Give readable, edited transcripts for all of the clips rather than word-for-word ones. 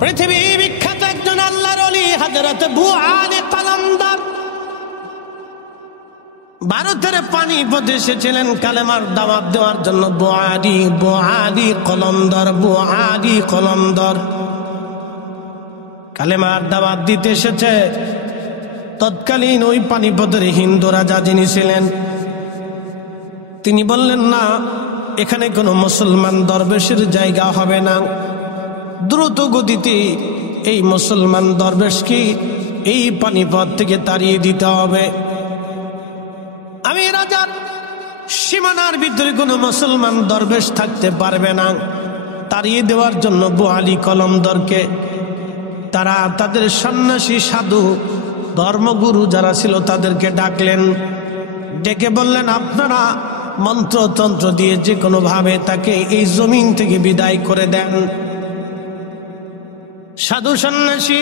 পৃথিবী বিখ্যাত একজন আল্লাহর ওলি হযরত আবু আলী কলমদার ভারতের পানিপথে এসেছিলেন কালেমার দাওয়াত দেওয়ার জন্য। আবু আলী কলমদার কালেমার দাওয়াত দিতে এসেছে। তৎকালীন ওই পানিপথের হিন্দু রাজা যিনি ছিলেন, তিনি বললেন, না, এখানে কোনো মুসলমান দরবেশের জায়গা হবে না। দ্রুত গতিতে এই মুসলমান দরবেশকে এই পানিপথ থেকে তাড়িয়ে দিতে হবে। আমি রাজার সীমানার ভিতরে কোনো মুসলমান দরবেশ থাকতে পারবে না। তাড়িয়ে দেওয়ার জন্য আবু আলী কলমদারকে তারা তাদের সন্ন্যাসী সাধু ধর্মগুরু যারা ছিল তাদেরকে ডাকলেন। ডেকে বললেন, আপনারা মন্ত্রতন্ত্র দিয়ে যে কোনো ভাবে তাকে এই জমিন থেকে বিদায় করে দেন। সাধু সন্ন্যাসী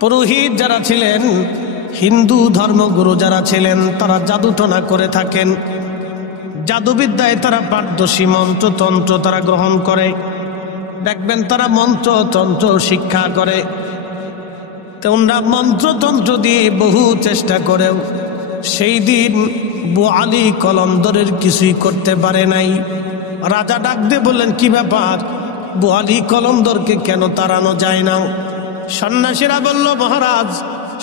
পুরোহিত যারা ছিলেন, হিন্দু ধর্মগুরু যারা ছিলেন, তারা জাদুটনা করে থাকেন। জাদুবিদ্যায় তারা পারদর্শী, মন্ত্রতন্ত্র তারা গ্রহণ করে। দেখবেন তারা মন্ত্রতন্ত্র শিক্ষা করে। তোমরা মন্ত্রতন্ত্র দিয়ে বহু চেষ্টা করেও সেই দিন আবু আলী কলমদারের কিছুই করতে পারে নাই। রাজা ডাক দিয়ে বললেন, কি ব্যাপার, আবু আলী কলমদারকে কেন তাড়ানো যায় না? সন্ন্যাসীরা বলল, মহারাজ,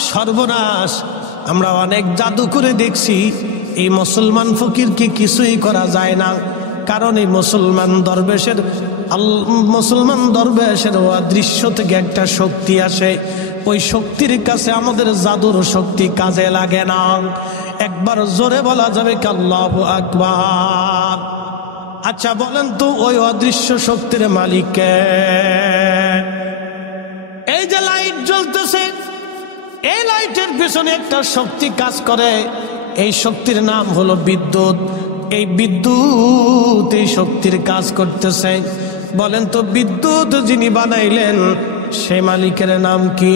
সর্বনাশ, আমরা অনেক জাদু করে দেখছি, এই মুসলমান ফকিরকে কিছুই করা যায় না। কারণ এই মুসলমান দরবেশের অদৃশ্য থেকে একটা শক্তি আসে। ওই শক্তির কাছে আমাদের জাদুর শক্তি কাজে লাগে না। একবার জোরে বলা যাবে কি আল্লাহু আকবার? আচ্ছা বলেন তো, ওই অদৃশ্য শক্তির মালিক কে? এই যে লাইট জ্বলতেছে, এই লাইটের পিছনে একটা শক্তি কাজ করে। এই শক্তির নাম হলো বিদ্যুৎ। এই বিদ্যুৎ এই শক্তির কাজ করতেছে। বলেন তো, বিদ্যুৎ যিনি বানাইলেন সেই মালিকের নাম কি?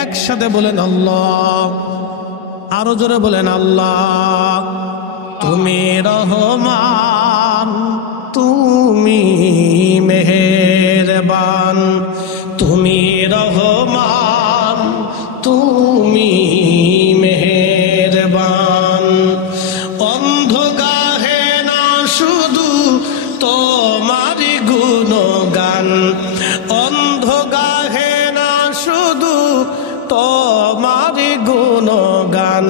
একসাথে বলেন আল্লাহ, আরো জোরে বলেন আল্লাহ। তুমি রহমান, তুমি মেহেরবান, তুমি রহমান, তুমি মেহেরবান। অন্ধ গাহে না শুধু তোমারি গুণগান, অন্ধ গাহে না শুধু তোমারি গুণগান।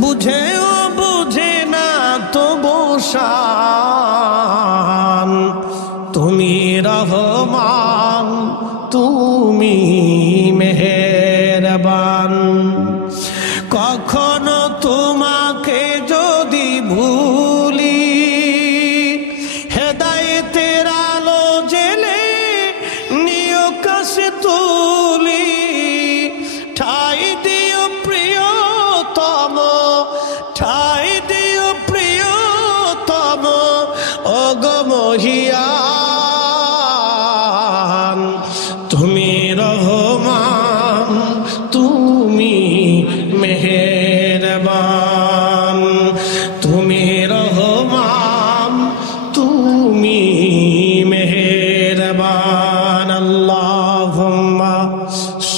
বুঝেও বুঝে না তবু শান, তুমি রহমান, তুমি মেহেরবান। কখনো তোমাকে যদি ভুলি, হেদায়েতের আলো জেলে নিয় কাছে তুলি। ঠাই দিও প্রিয়তম, ঠাই দিও প্রিয়তম, ওগো মহিয়ান। তুমি রহমান, তুমি মেহেরবান, তুমি রহমান, তুমি মেহেরবান। আল্লাহুম্মা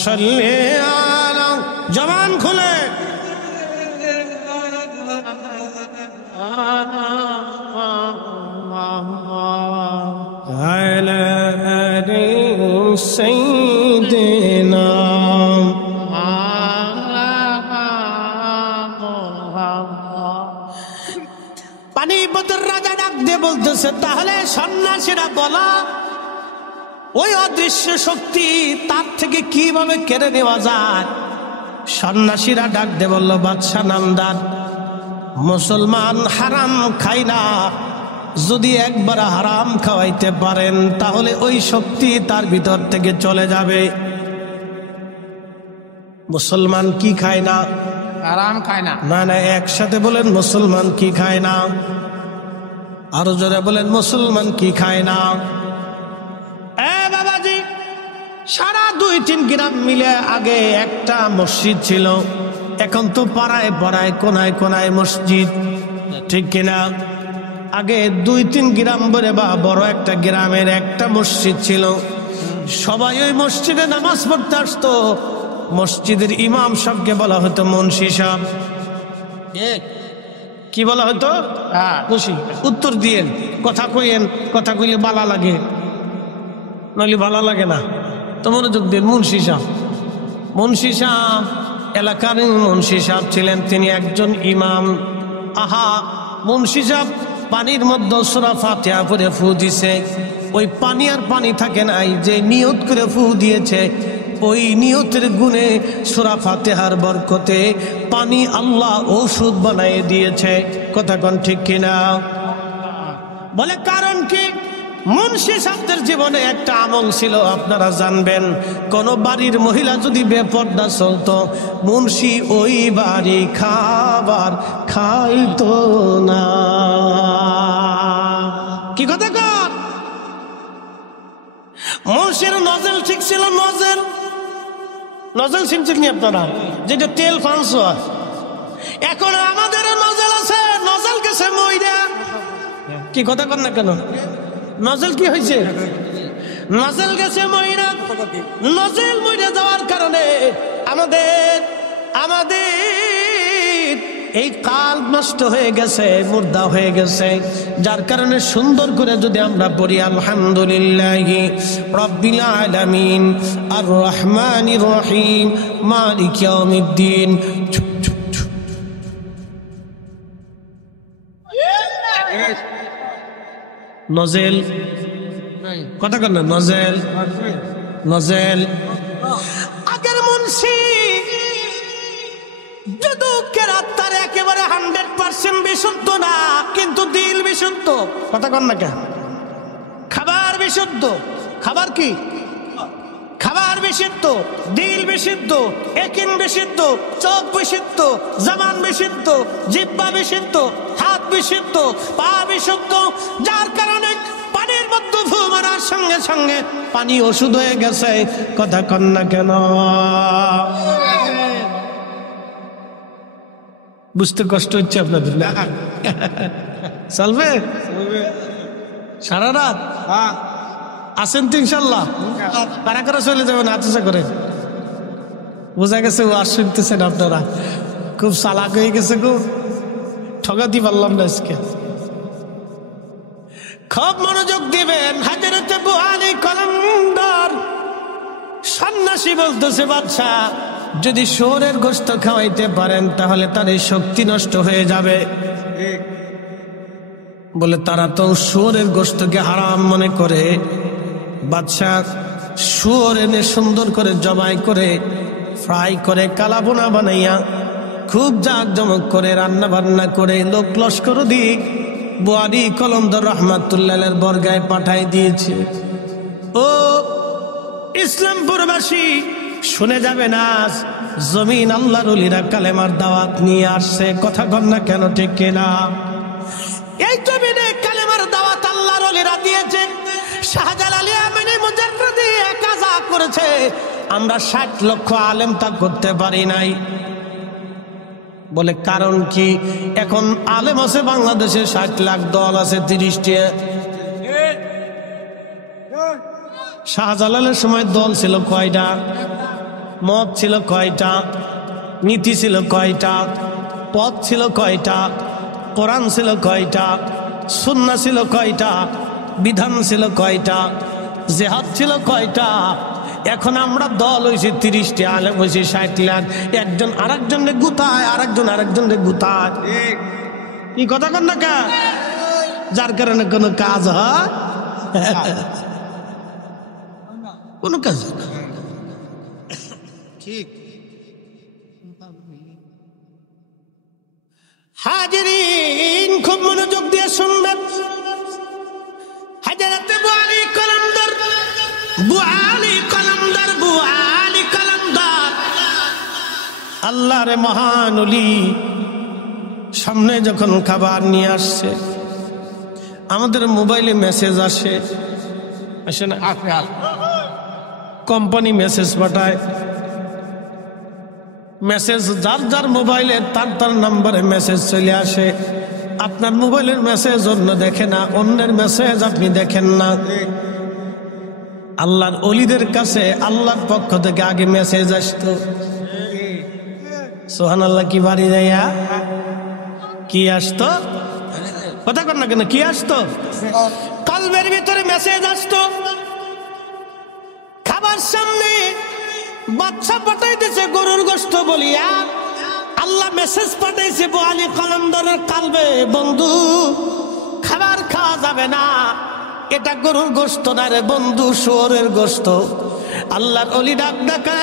সাল্লি আলা, জবান খুলে আলা আলি সাইয়্যিদিনা পানিপথের রাজা ডাক দিয়ে বলতেছে, তাহলে সন্ন্যাসীরা বলা ওই অদৃশ্য শক্তি তার থেকে কিভাবে কেড়ে নেওয়া যায়? সন্ন্যাসীরা ডাক দিয়ে বলল, বাদশা নামদার, মুসলমান হারাম খায় না। যদি একবার হারাম খাওয়াইতে পারেন তাহলে ওই শক্তি তার ভিতর থেকে চলে যাবে। মুসলমান কি খায় না? হারাম খায় না। না না, একসাথে বলেন, মুসলমান কি খায় না? আরো জোরে বলেন, মুসলমান কি খায় না? বাবাজি, সারা 2-3 গ্রাম মিলে আগে একটা মসজিদ ছিল, এখন তো পাড়ায় পাড়ায় কোনায় কোনায় মসজিদ, ঠিক কিনা? আগে 2-3 গ্রাম বলে বা বড় একটা গ্রামের একটা মসজিদ ছিল, সবাই ওই মসজিদে নামাজ পড়তে আসতো। মসজিদের ইমাম সাহেবকে বলা হতো মুন্সি সাহেব। কি বলা হতো? মুন্সি। উত্তর দিয়েন, কথা কইেন, কথা কইলে ভালো লাগে, নইলে ভালো লাগে না, তো মনোযোগ দিন। মুন্সি সাহেব, মুন্সি সাহেব এলাকার মুন্সি সাহেব ছিলেন, তিনি একজন ইমাম। আহা, মুন্সি সাহেব পানির মধ্যে সূরা ফাতিহা পড়ে ফু দিছে। ওই পানি আর পানি থাকে নাই, যে নিয়ত করে ফু দিয়েছে ওই নিয়তের গুণে সূরা ফাতিহার বরকতে পানি আল্লাহ ঔষধ বানিয়ে দিয়েছে। কথা কোন ঠিক কিনা? বলে কারণ কি? মুন্সি সাহেবদের জীবনে একটা আমল ছিল, আপনারা জানবেন, কোন বাড়ির মহিলা যদি বেপর্দা চলতো, মুন্সি ওই বাড়ি খাবার খাইতো না। কি কথা কর? মুন্সির নজল ঠিক ছিল। নজল, নজল চিনছেন নি আপনারা? যেটা তেল ফাঁস হয়। এখন আমাদের নজল আছে, নজল গেছে মইরা। কি কথা কর না কেন? নজল কি হয়েছে? নজল গেছে মইরা। নজল মইরা যাওয়ার কারণে আমাদের এই কাল নষ্ট হয়ে গেছে, মুর্দা হয়ে গেছে। যার কারণে সুন্দর করে যদি আমরা পড়ি আলহামদুলিল্লাহি রাব্বিল আলামিন আর রহমানির রহিম মালিক ইয়াউমিদ্দিন, নজেল, কথা কর না, নজেল, নজেল। আগের মুন্সি যদি কেরাত একেবারে 100% বিশুদ্ধ না, কিন্তু দিল বিশুদ্ধ। কথা কর না কেন? খাবার বিশুদ্ধ। খাবার কি? খাবার বিশুদ্ধ, দিল বিশুদ্ধ, একিন বিশুদ্ধ, চোখ বিশুদ্ধ, জবান বিশুদ্ধ, জিহ্বা বিশুদ্ধ, হাত বিশুদ্ধ, পা বিশুদ্ধ। যার কারণে পানির মধ্যে ফু মারার সঙ্গে সঙ্গে পানি ওষুধ হয়ে গেছে। কথা কন না কেন? বুঝতে কষ্ট হচ্ছে আপনাদের না? চলবে সারা রাত? আসেন তো ইনশাল্লাহ। কারা কারা চলে যাবেন আচা করে? বোঝা গেছে ও আর শুনতেছেন আপনারা। খুব চালাক হয়ে গেছে গো, ঠগাতে পারলাম না আজকে। খুব মনোযোগ দিবেন। হাজরতে বুআলি কলমদার সন্ন্যাসী বলতেছে, বাদশা যদি শুয়োরের গোশত খাওয়াইতে পারেন তাহলে তার এই শক্তি নষ্ট হয়ে যাবে। বলে তারা তো শুয়োরের গোশতকে হারাম মনে করে। বাদশা শুয়োর এনে সুন্দর করে জবাই করে ফ্রাই করে কালাবোনা বানাইয়া খুব জাঁকজমক করে রান্না বান্না করে লোক লস্কর দিয়ে বুআলি কলমদার রহমাতুল্লাহের বর্গায় পাঠাই দিয়েছে। ও ইসলামপুরবাসী শুনে যাবে না, জমিন আল্লাহর ওলিরা কালেমার দাওয়াত নিয়ে আসছে। কথা কন না কেন? ঠিক কিনা? এই জমিনে কালেমার দাওয়াত আল্লাহর ওলিরা দিয়েছে। শাহজালাল আমিনী মুজাররদি কাজা করেছে। আমরা 60 লক্ষ আলেম তা করতে পারি নাই। বলে কারণ কি? এখন আলেম আছে বাংলাদেশে 60 লাখ, দল আছে 30টি। শাহজালালের সময় দল ছিল কয়টা? মত ছিল কয়টা? নীতি ছিল কয়টা? পথ ছিল কয়টা? কোরআন ছিল কয়টা? সুন্নাহ ছিল কয়টা? বিধান ছিল কয়টা? জিহাদ ছিল কয়টা? এখন আমরা দল হয়েছি 30টি, আলেম হয়েছি 60 লাখ। একজন আরেকজনে গুতায়, আরেকজন আরেকজনে গুতায়। কি কথা কন না কা? যার কারণে কোনো কাজ হয়? কোনো কাজ ঠিক। হাজিরিন খুব মনোযোগ দিয়ে শুনবেন। হযরত বুআলি কলমদার, বুআলি কলমদার, বুআলি কলমদার আল্লাহর মহান ওলি সামনে যখন খাবার নিয়ে আসছে, আমাদের মোবাইলে মেসেজ আসে না? কোম্পানি মেসেজ পাঠায়। মেসেজ যার যার মোবাইলে তার তার নাম্বারে মেসেজ চলে আসে। আপনার মোবাইলের মেসেজ অন্য দেখে না, অন্যের মেসেজ আপনি দেখেন না। আল্লাহর ওলিদের কাছে আল্লাহর পক্ষ থেকে আগে মেসেজ আসতো। সুবহানাল্লাহ, কি বাড়ি যাইয়া কি আসতো, কথা কর না কেন, কি আসতো? কলবের ভিতরে মেসেজ আসতো। খাবার সামনে বাচ্চা পাঠাইতেছে গরুর গোশত বলিয়া, আল্লাহ মেসেজ পাঠাইছে বোয়ালি কলমদারের কালবে, বন্ধু খাবার খাওয়া যাবে না, এটা গরুর গোশত না রে বন্ধু, শুয়োরের গোশত। আল্লাহর ওলি ডাক ডাকে,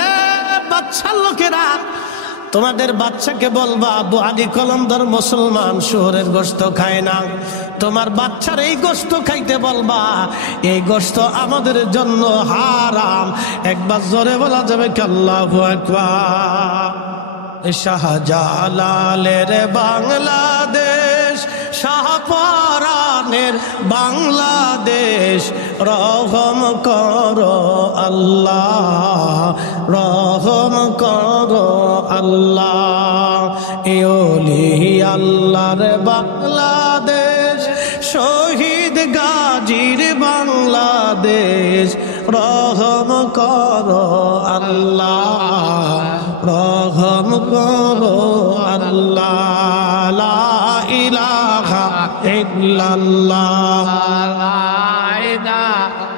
বাচ্চার লোকেরা তোমাদের বাচ্চাকে বলবা বোয়ালি কলমদার মুসলমান, শুয়োরের গোশত খায় না। তোমার বাচ্চার এই গোশত খাইতে বলবা, এই গোশত আমাদের জন্য হারাম। একবার জোরে বলা যাবে কি আল্লাহু আকবার। শাহজালালের বাংলাদেশ, শাহপরানের বাংলাদেশ, রহম করো আল্লাহ, রহম করো আল্লাহ। এ ওলি আল্লাহর বাংলাদেশ, শহীদ গাজীর বাংলাদেশ, রহম করো আল্লাহ, রহম করো আল্লাহ। লা ইলাহা ইল্লাল্লাহ, লা ইলাহা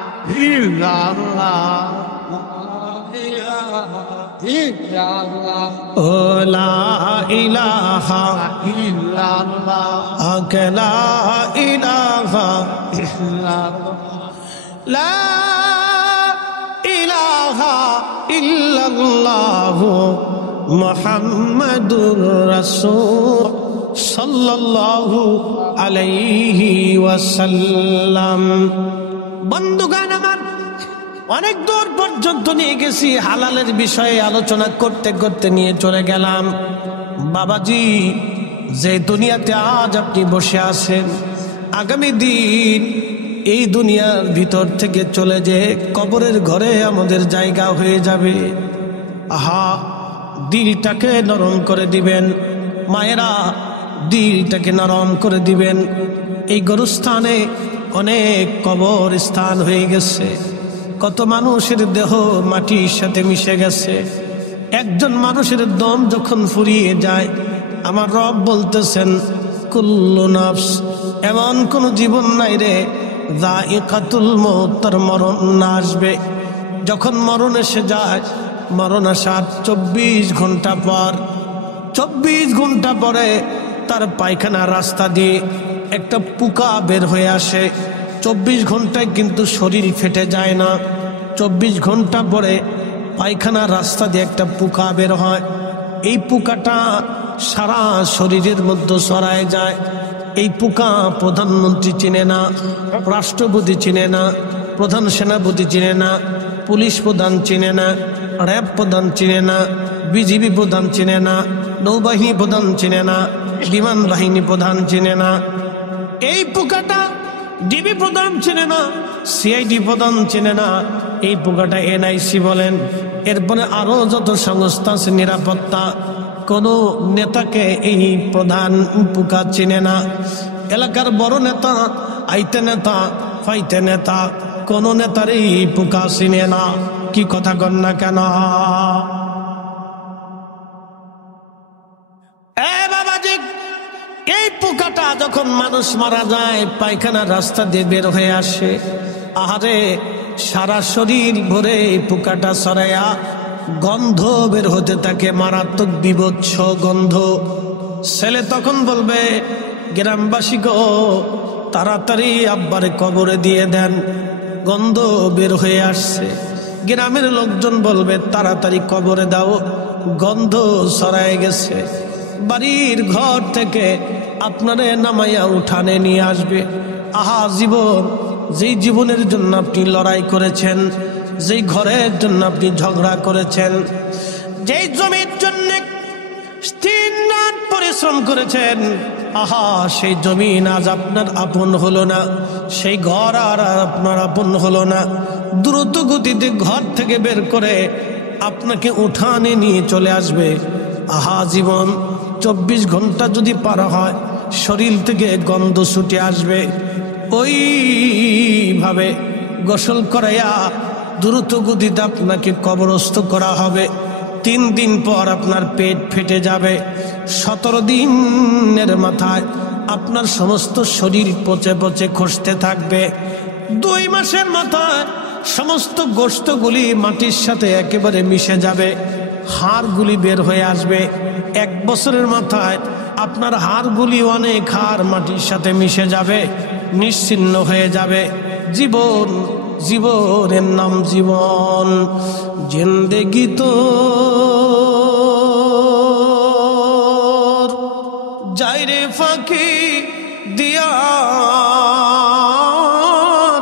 ইল্লাল্লাহ, ও লা ইলাহা ইল্লাল্লাহ, লা ইলাহা ইল্লাল্লাহ, লা ইলাহা ইল্লাল্লাহু মুহাম্মাদুর রাসূল সাল্লাল্লাহু আলাইহি ওয়াসাল্লাম। বন্ধুগণ আমার, অনেক দূর পর্যন্ত নিয়ে গেছি, হালালের বিষয়ে আলোচনা করতে করতে নিয়ে চলে গেলাম। বাবাজি, যে দুনিয়াতে আজ আপনি বসে আছেন, আগামী দিন এই দুনিয়ার ভিতর থেকে চলে যে কবরের ঘরে আমাদের জায়গা হয়ে যাবে। আহা, দিলটাকে নরম করে দিবেন মায়েরা, দিলটাকে নরম করে দিবেন। এই গরুস্থানে অনেক কবর স্থান হয়ে গেছে, কত মানুষের দেহ মাটির সাথে মিশে গেছে। একজন মানুষের দম যখন ফুরিয়ে যায়, আমার রব বলতেছেন কুল্লু নাফস, এমন কোন জীবন নাই রে যায়িকাতুল মউত, তার মরণ না আসবে। যখন মরণ এসে যায়, মরণ আসার 24 ঘন্টা পর, 24 ঘন্টা পরে তার পায়খানা রাস্তা দিয়ে একটা পোকা বের হয়ে আসে। 24 ঘন্টায় কিন্তু শরীর ফেটে যায় না, 24 ঘন্টা পরে পায়খানা রাস্তা দিয়ে একটা পোকা বের হয়। এই পোকাটা সারা শরীরের মধ্যে ছড়ায় যায়। এই পোকা প্রধানমন্ত্রী চিনে না, রাষ্ট্রপতি চিনে না, প্রধান সেনাপতি চিনে না, পুলিশ প্রধান চিনে না, র্যাব প্রধান চিনে না, বিজিবি প্রধান চিনে না, নৌবাহিনী প্রধান চিনে না, বিমান বাহিনী প্রধান চিনে না। এই পোকাটা ডিবি প্রধান চিনে না, সিআইডি প্রধান চিনে না, এই পোকাটা এনআইসি বলেন, এরপরে আরো যত সংস্থা আছে নিরাপত্তা, কোন নেতাকে এই প্রধান পোকা চিনে না। এলাকার বড় নেতা, আইতে নেতা, ফাইতে নেতা, কোন নেতার এই পোকা চিনে না। কি কথা কন না কেন? বাবাজি, এই পোকাটা যখন মানুষ মারা যায়, পায়খানার রাস্তা দিয়ে বের হয়ে আসে, আহারে সারা শরীর ভরে এই পোকাটা ছড়াইয়া গন্ধ বের হতে থাকে, মারাত্মক বিভৎস গন্ধ। ছেলে তখন বলবে, গ্রামবাসী গো, তাড়াতাড়ি আব্বারে কবরে দিয়ে দেন, গন্ধ বের হয়ে আসছে। গ্রামের লোকজন বলবে, তাড়াতাড়ি কবরে দাও, গন্ধ ছড়ায় গেছে। বাড়ির ঘর থেকে আপনারে নামাইয়া উঠানে নিয়ে আসবে। আহা জীবন, যেই জীবনের জন্য আপনি লড়াই করেছেন, যেই ঘরের জন্য আপনি ঝগড়া করেছেন, যেই জমির জন্য 3 রাত পরিশ্রম করেছেন, আহা সেই জমিন আজ আপনার আপন হলো না, সেই ঘর আর আপনার আপন হলো না। দ্রুত গতিতে ঘর থেকে বের করে আপনাকে উঠানে নিয়ে চলে আসবে। আহা জীবন, 24 ঘন্টা যদি পার হয়, শরীর থেকে গন্ধ ছুটে আসবে। ওইভাবে গোসল করাইয়া দ্রুত গতিতে আপনাকে কবরস্থ করা হবে। 3 দিন পর আপনার পেট ফেটে যাবে। 17 দিনের মাথায় আপনার সমস্ত শরীর পচে পচে খসতে থাকবে। 2 মাসের মাথায় সমস্ত গোশতগুলি মাটির সাথে একেবারে মিশে যাবে, হাড়গুলি বের হয়ে আসবে। 1 বছরের মাথায় আপনার হাড়গুলি অনেক হাড় মাটির সাথে মিশে যাবে, নিশ্চিহ্ন হয়ে যাবে। জীবন, জীবনের নাম জীবন। জিন্দেগি তো যাইরে ফাঁকি দিয়া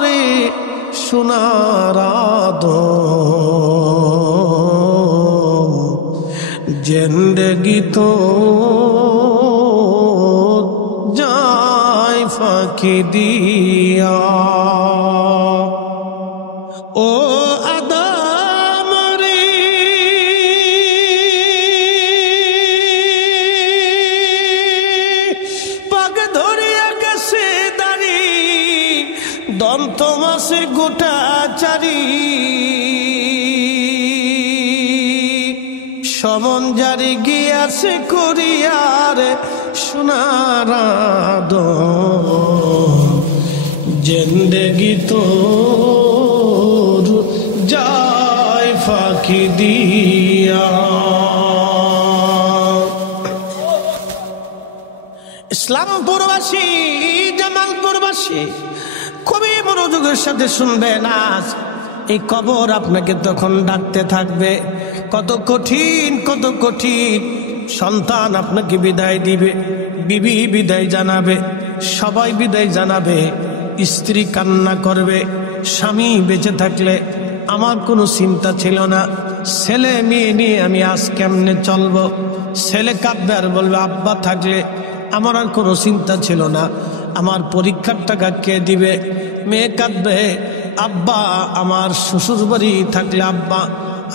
রে সোনার আদম, জিন্দেগি তো যায় ফাঁকি দিয়া। ও আদম রে পাক ধরিয়া গেছে দাড়ি, দন্ত মাসে গোটা চারি, সমন জারি গিয়াছে করিয়ার সোনার আদম, জিন্দেগি তোর যায় ফাঁকি দিয়া। ইসলামপুরবাসী, জামালপুরবাসী খুবই মনোযোগের সাথে শুনবেন। আজ এই কবর আপনাকে তখন ডাকতে থাকবে। কত কঠিন, কত কঠিন। সন্তান আপনাকে বিদায় দিবে, বিবি বিদায় জানাবে, সবাই বিদায় জানাবে, স্ত্রী কান্না করবে। স্বামী বেঁচে থাকলে আমার কোনো চিন্তা ছিল না, ছেলে মেয়ে নিয়ে আমি আজ কেমনে চলবো। ছেলে কাঁদবে আর বলবে আব্বা থাকলে আমার আর কোনো চিন্তা ছিল না, আমার পরীক্ষার টাকা কে দিবে। মেয়ে কাঁদবে, আব্বা আমার শ্বশুর বাড়ি থাকলে আব্বা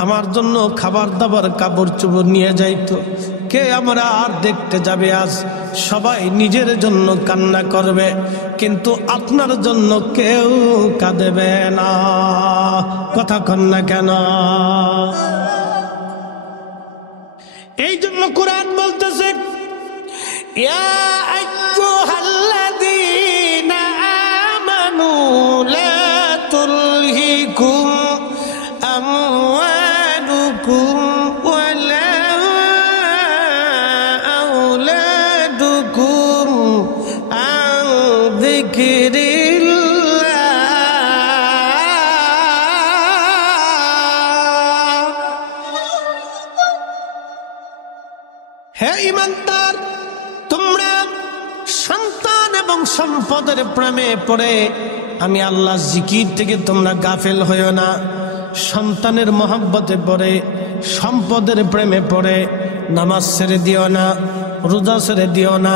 আমার জন্য খাবার দাবার কাপড় চোপড় নিয়ে যাইতো, কে আমরা আর দেখতে যাবে। আজ সবাই নিজের জন্য কান্না করবে, কিন্তু আপনার জন্য কেউ কাঁদবে না। কথা কন না কেন? এই জন্য কোরআন বলতেছে ইয়া আইয়ুহাল্লাযীনা আমানু লা তুলহিকুম আমওয়ালুকুম ওয়ালা আওলাদুকুম আন যিকরিল্লাহ। হে ঈমানদার, তোমরা সন্তান এবং সম্পদের প্রেমে পড়ে আমি আল্লাহ জিকির থেকে তোমরা গাফেল হইও না। সন্তানের মহব্বতে পড়ে, সম্পদের প্রেমে পড়ে নামাজ ছেড়ে দিও না, রোজা ছেড়ে দিও না,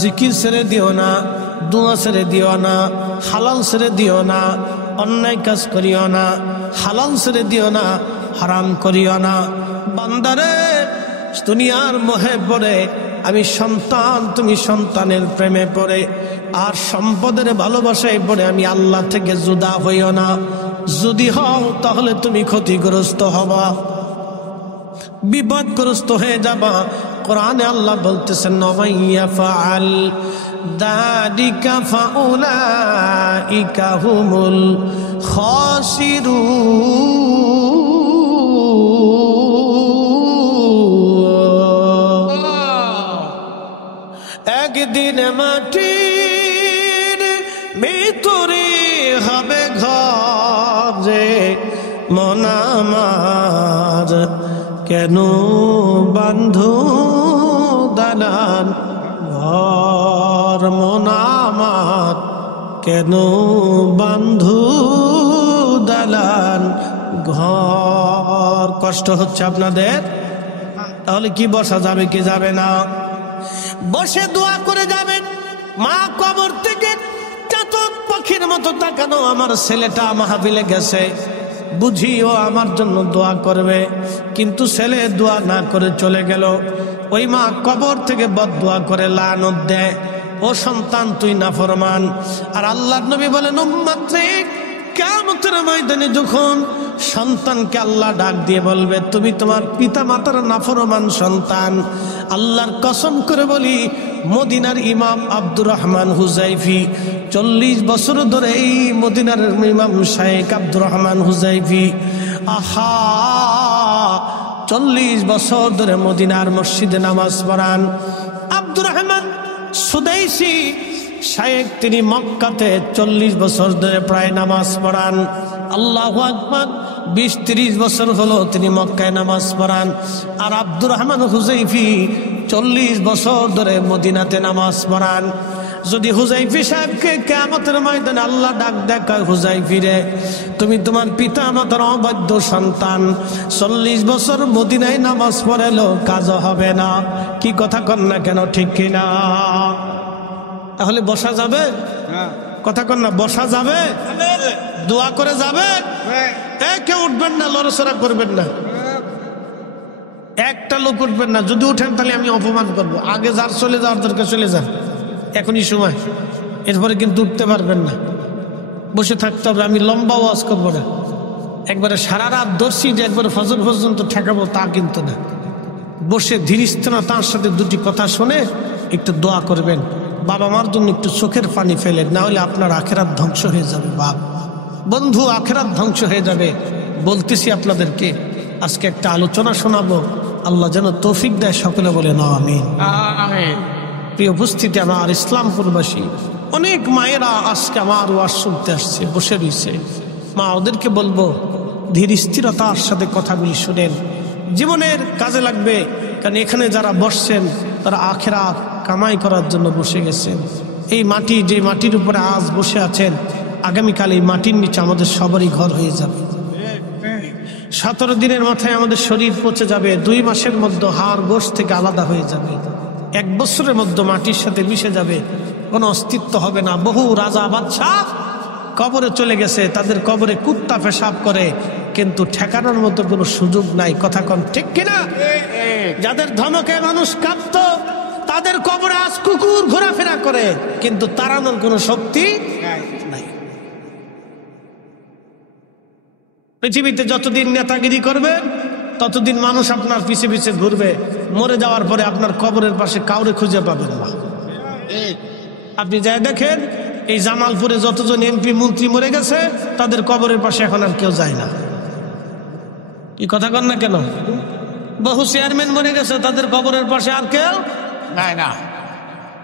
জিকির ছেড়ে দিও না, দুয়া ছেড়ে দিও না, হালাল ছেড়ে দিও না, অন্যায় কাজ করিও না, হালাল ছেড়ে দিও না, হারাম করিও না। বান্দারে, দুনিয়ার মোহে পড়ে আমি সন্তান, তুমি সন্তানের প্রেমে পড়ে আর সম্পদের ভালোবাসায় পড়ে আমি আল্লাহ থেকে জুদা হইও না। যদি হও তাহলে তুমি ক্ষতিগ্রস্ত হবা, বিপদগ্রস্ত হয়ে যাবা। কোরআনে আল্লাহ বলতেছেন ওয়াইয়া ফাআল যালিকা ফাউলাইকা হুমুল খাসিরুন। একদিন মাটির ভিতরে হবে ঘরে মন আমার, কেন বান্ধু দালান ঘর। মন আমার কেন বান্ধু দালান ঘর। কষ্ট হচ্ছে আপনাদের? তাহলে কি বসা যাবে কি যাবে না? বসে দোয়া করে যাবেন। মা কবর থেকে চাতক পাখির মতো তাকানো, আমার ছেলেটা মাহফিলে গেছে, বুঝিও আমার জন্য দোয়া করবে, কিন্তু ছেলে দোয়া না করে চলে গেল। ওই মা কবর থেকে বদদোয়া করে লানত দেয়, ও সন্তান তুই নাফরমান। আর আল্লাহর নবী বলেন উম্মত রে, কিয়ামতের ময়দানে যখন সন্তানকে আল্লাহ ডাক দিয়ে বলবে তুমি তোমার পিতা মাতার নাফরমান সন্তান, আল্লাহর কসম করে বলি মদিনার ইমাম আব্দুর রহমান হুজাইফি 40 বছর ধরে এই মদিনার ইমাম শাইখ আব্দুর রহমান হুজাইফি, আহা 40 বছর ধরে মদিনার মসজিদে নামাজ পড়ান। আব্দুর রহমান সুদাইসি শাইখ তিনি মক্কাতে 40 বছর ধরে প্রায় নামাজ পড়ান। আল্লাহু আকবার, 20-30 বছর হলো তিনি মক্কায় নামাজ পড়ান। আর আব্দুর রহমান হুজাইফি 40 বছর ধরে মদিনাতে নামাজ পড়ান। যদি হুজাইফি সাহেবকে কিয়ামতের ময়দানে আল্লাহ ডাক দেখায়, হুজাইফি রে তুমি তোমার পিতা মাতার অবাধ্য সন্তান, 40 বছর মদিনায় নামাজ পড়েলো কাজ হবে না, কি কথা কন না কেন, ঠিক কিনা? তাহলে বসা যাবে? কথা কন না, বসা যাবে? দোয়া করে যাবে? কেউ উঠবেন না, লড়াচড়া করবেন না, একটা লোক উঠবেন না। যদি উঠেন তাহলে আমি অপমান করব। আগে যার চলে যাওয়ার দরকার চলে যান, এখনই সময়, এরপরে কিন্তু উঠতে পারবেন না, বসে থাকতে হবে। আমি লম্বা ওয়াজ করবো না, একবারে সারা রাত দর্শি যে একবারে ফজর পর্যন্ত ঠেকাবো তা কিন্তু না। বসে ধীরস্থনা তার সাথে দুটি কথা শুনে একটু দোয়া করবেন, বাবা মার জন্য একটু চোখের পানি ফেলেন, না হলে আপনার আখেরাত ধ্বংস হয়ে যাবে। বাপ বন্ধু, আখেরাত ধ্বংস হয়ে যাবে। বলতেছি আপনাদেরকে, আজকে একটা আলোচনা শোনাবো, আল্লাহ যেন তৌফিক দেয়, সকলে বলে না আমিন। প্রিয় উপস্থিতি, আমার ইসলামপুরবাসী অনেক মায়েরা আজকে আমার ওয়াজ শুনতে আসছে, বসে রয়েছে। মা, ওদেরকে বলবো ধীর স্থিরতার সাথে কথাগুলি শুনেন, জীবনের কাজে লাগবে। কারণ এখানে যারা বসছেন তারা আখেরাত কামাই করার জন্য বসে গেছেন। এই মাটি, যে মাটির উপরে আজ বসে আছেন, আগামীকাল এই মাটির নিচে আমাদের সবারই ঘর হয়ে যাবে। 17 দিনের মাথায় আমাদের শরীর পচে যাবে, 2 মাসের মধ্যে হাড় গোশত থেকে আলাদা হয়ে যাবে, 1 বছরের মধ্যে মাটির সাথে মিশে যাবে, কোনো অস্তিত্ব হবে না। বহু রাজা বাদশাহ কবরে চলে গেছে, তাদের কবরে কুত্তা পেশাব করে, কিন্তু ঠেকানোর মতো কোনো সুযোগ নাই। কথা কন ঠিক কিনা? যাদের ধমকে মানুষ কাঁপত, তাদের কবরে আজ কুকুর ঘোরাফেরা করে, কিন্তু তাড়ানোর কোনো শক্তি নাই। পৃথিবীতে যতদিন নেতাগিরি করবেন ততদিন মানুষ আপনার পিছে পিছে ঘুরবে। মরে যাওয়ার পরে আপনার কবরের পাশে কাউরে খুঁজে পাবেন না। আপনি যাই দেখেন, এই জামালপুরে যতজন এমপি মন্ত্রী মরে গেছে, তাদের কবরের পাশে এখন আর কেউ যায় না। কি কথা কন না কেন? বহু চেয়ারম্যান মরে গেছে, তাদের কবরের পাশে আর কেউ যায় না,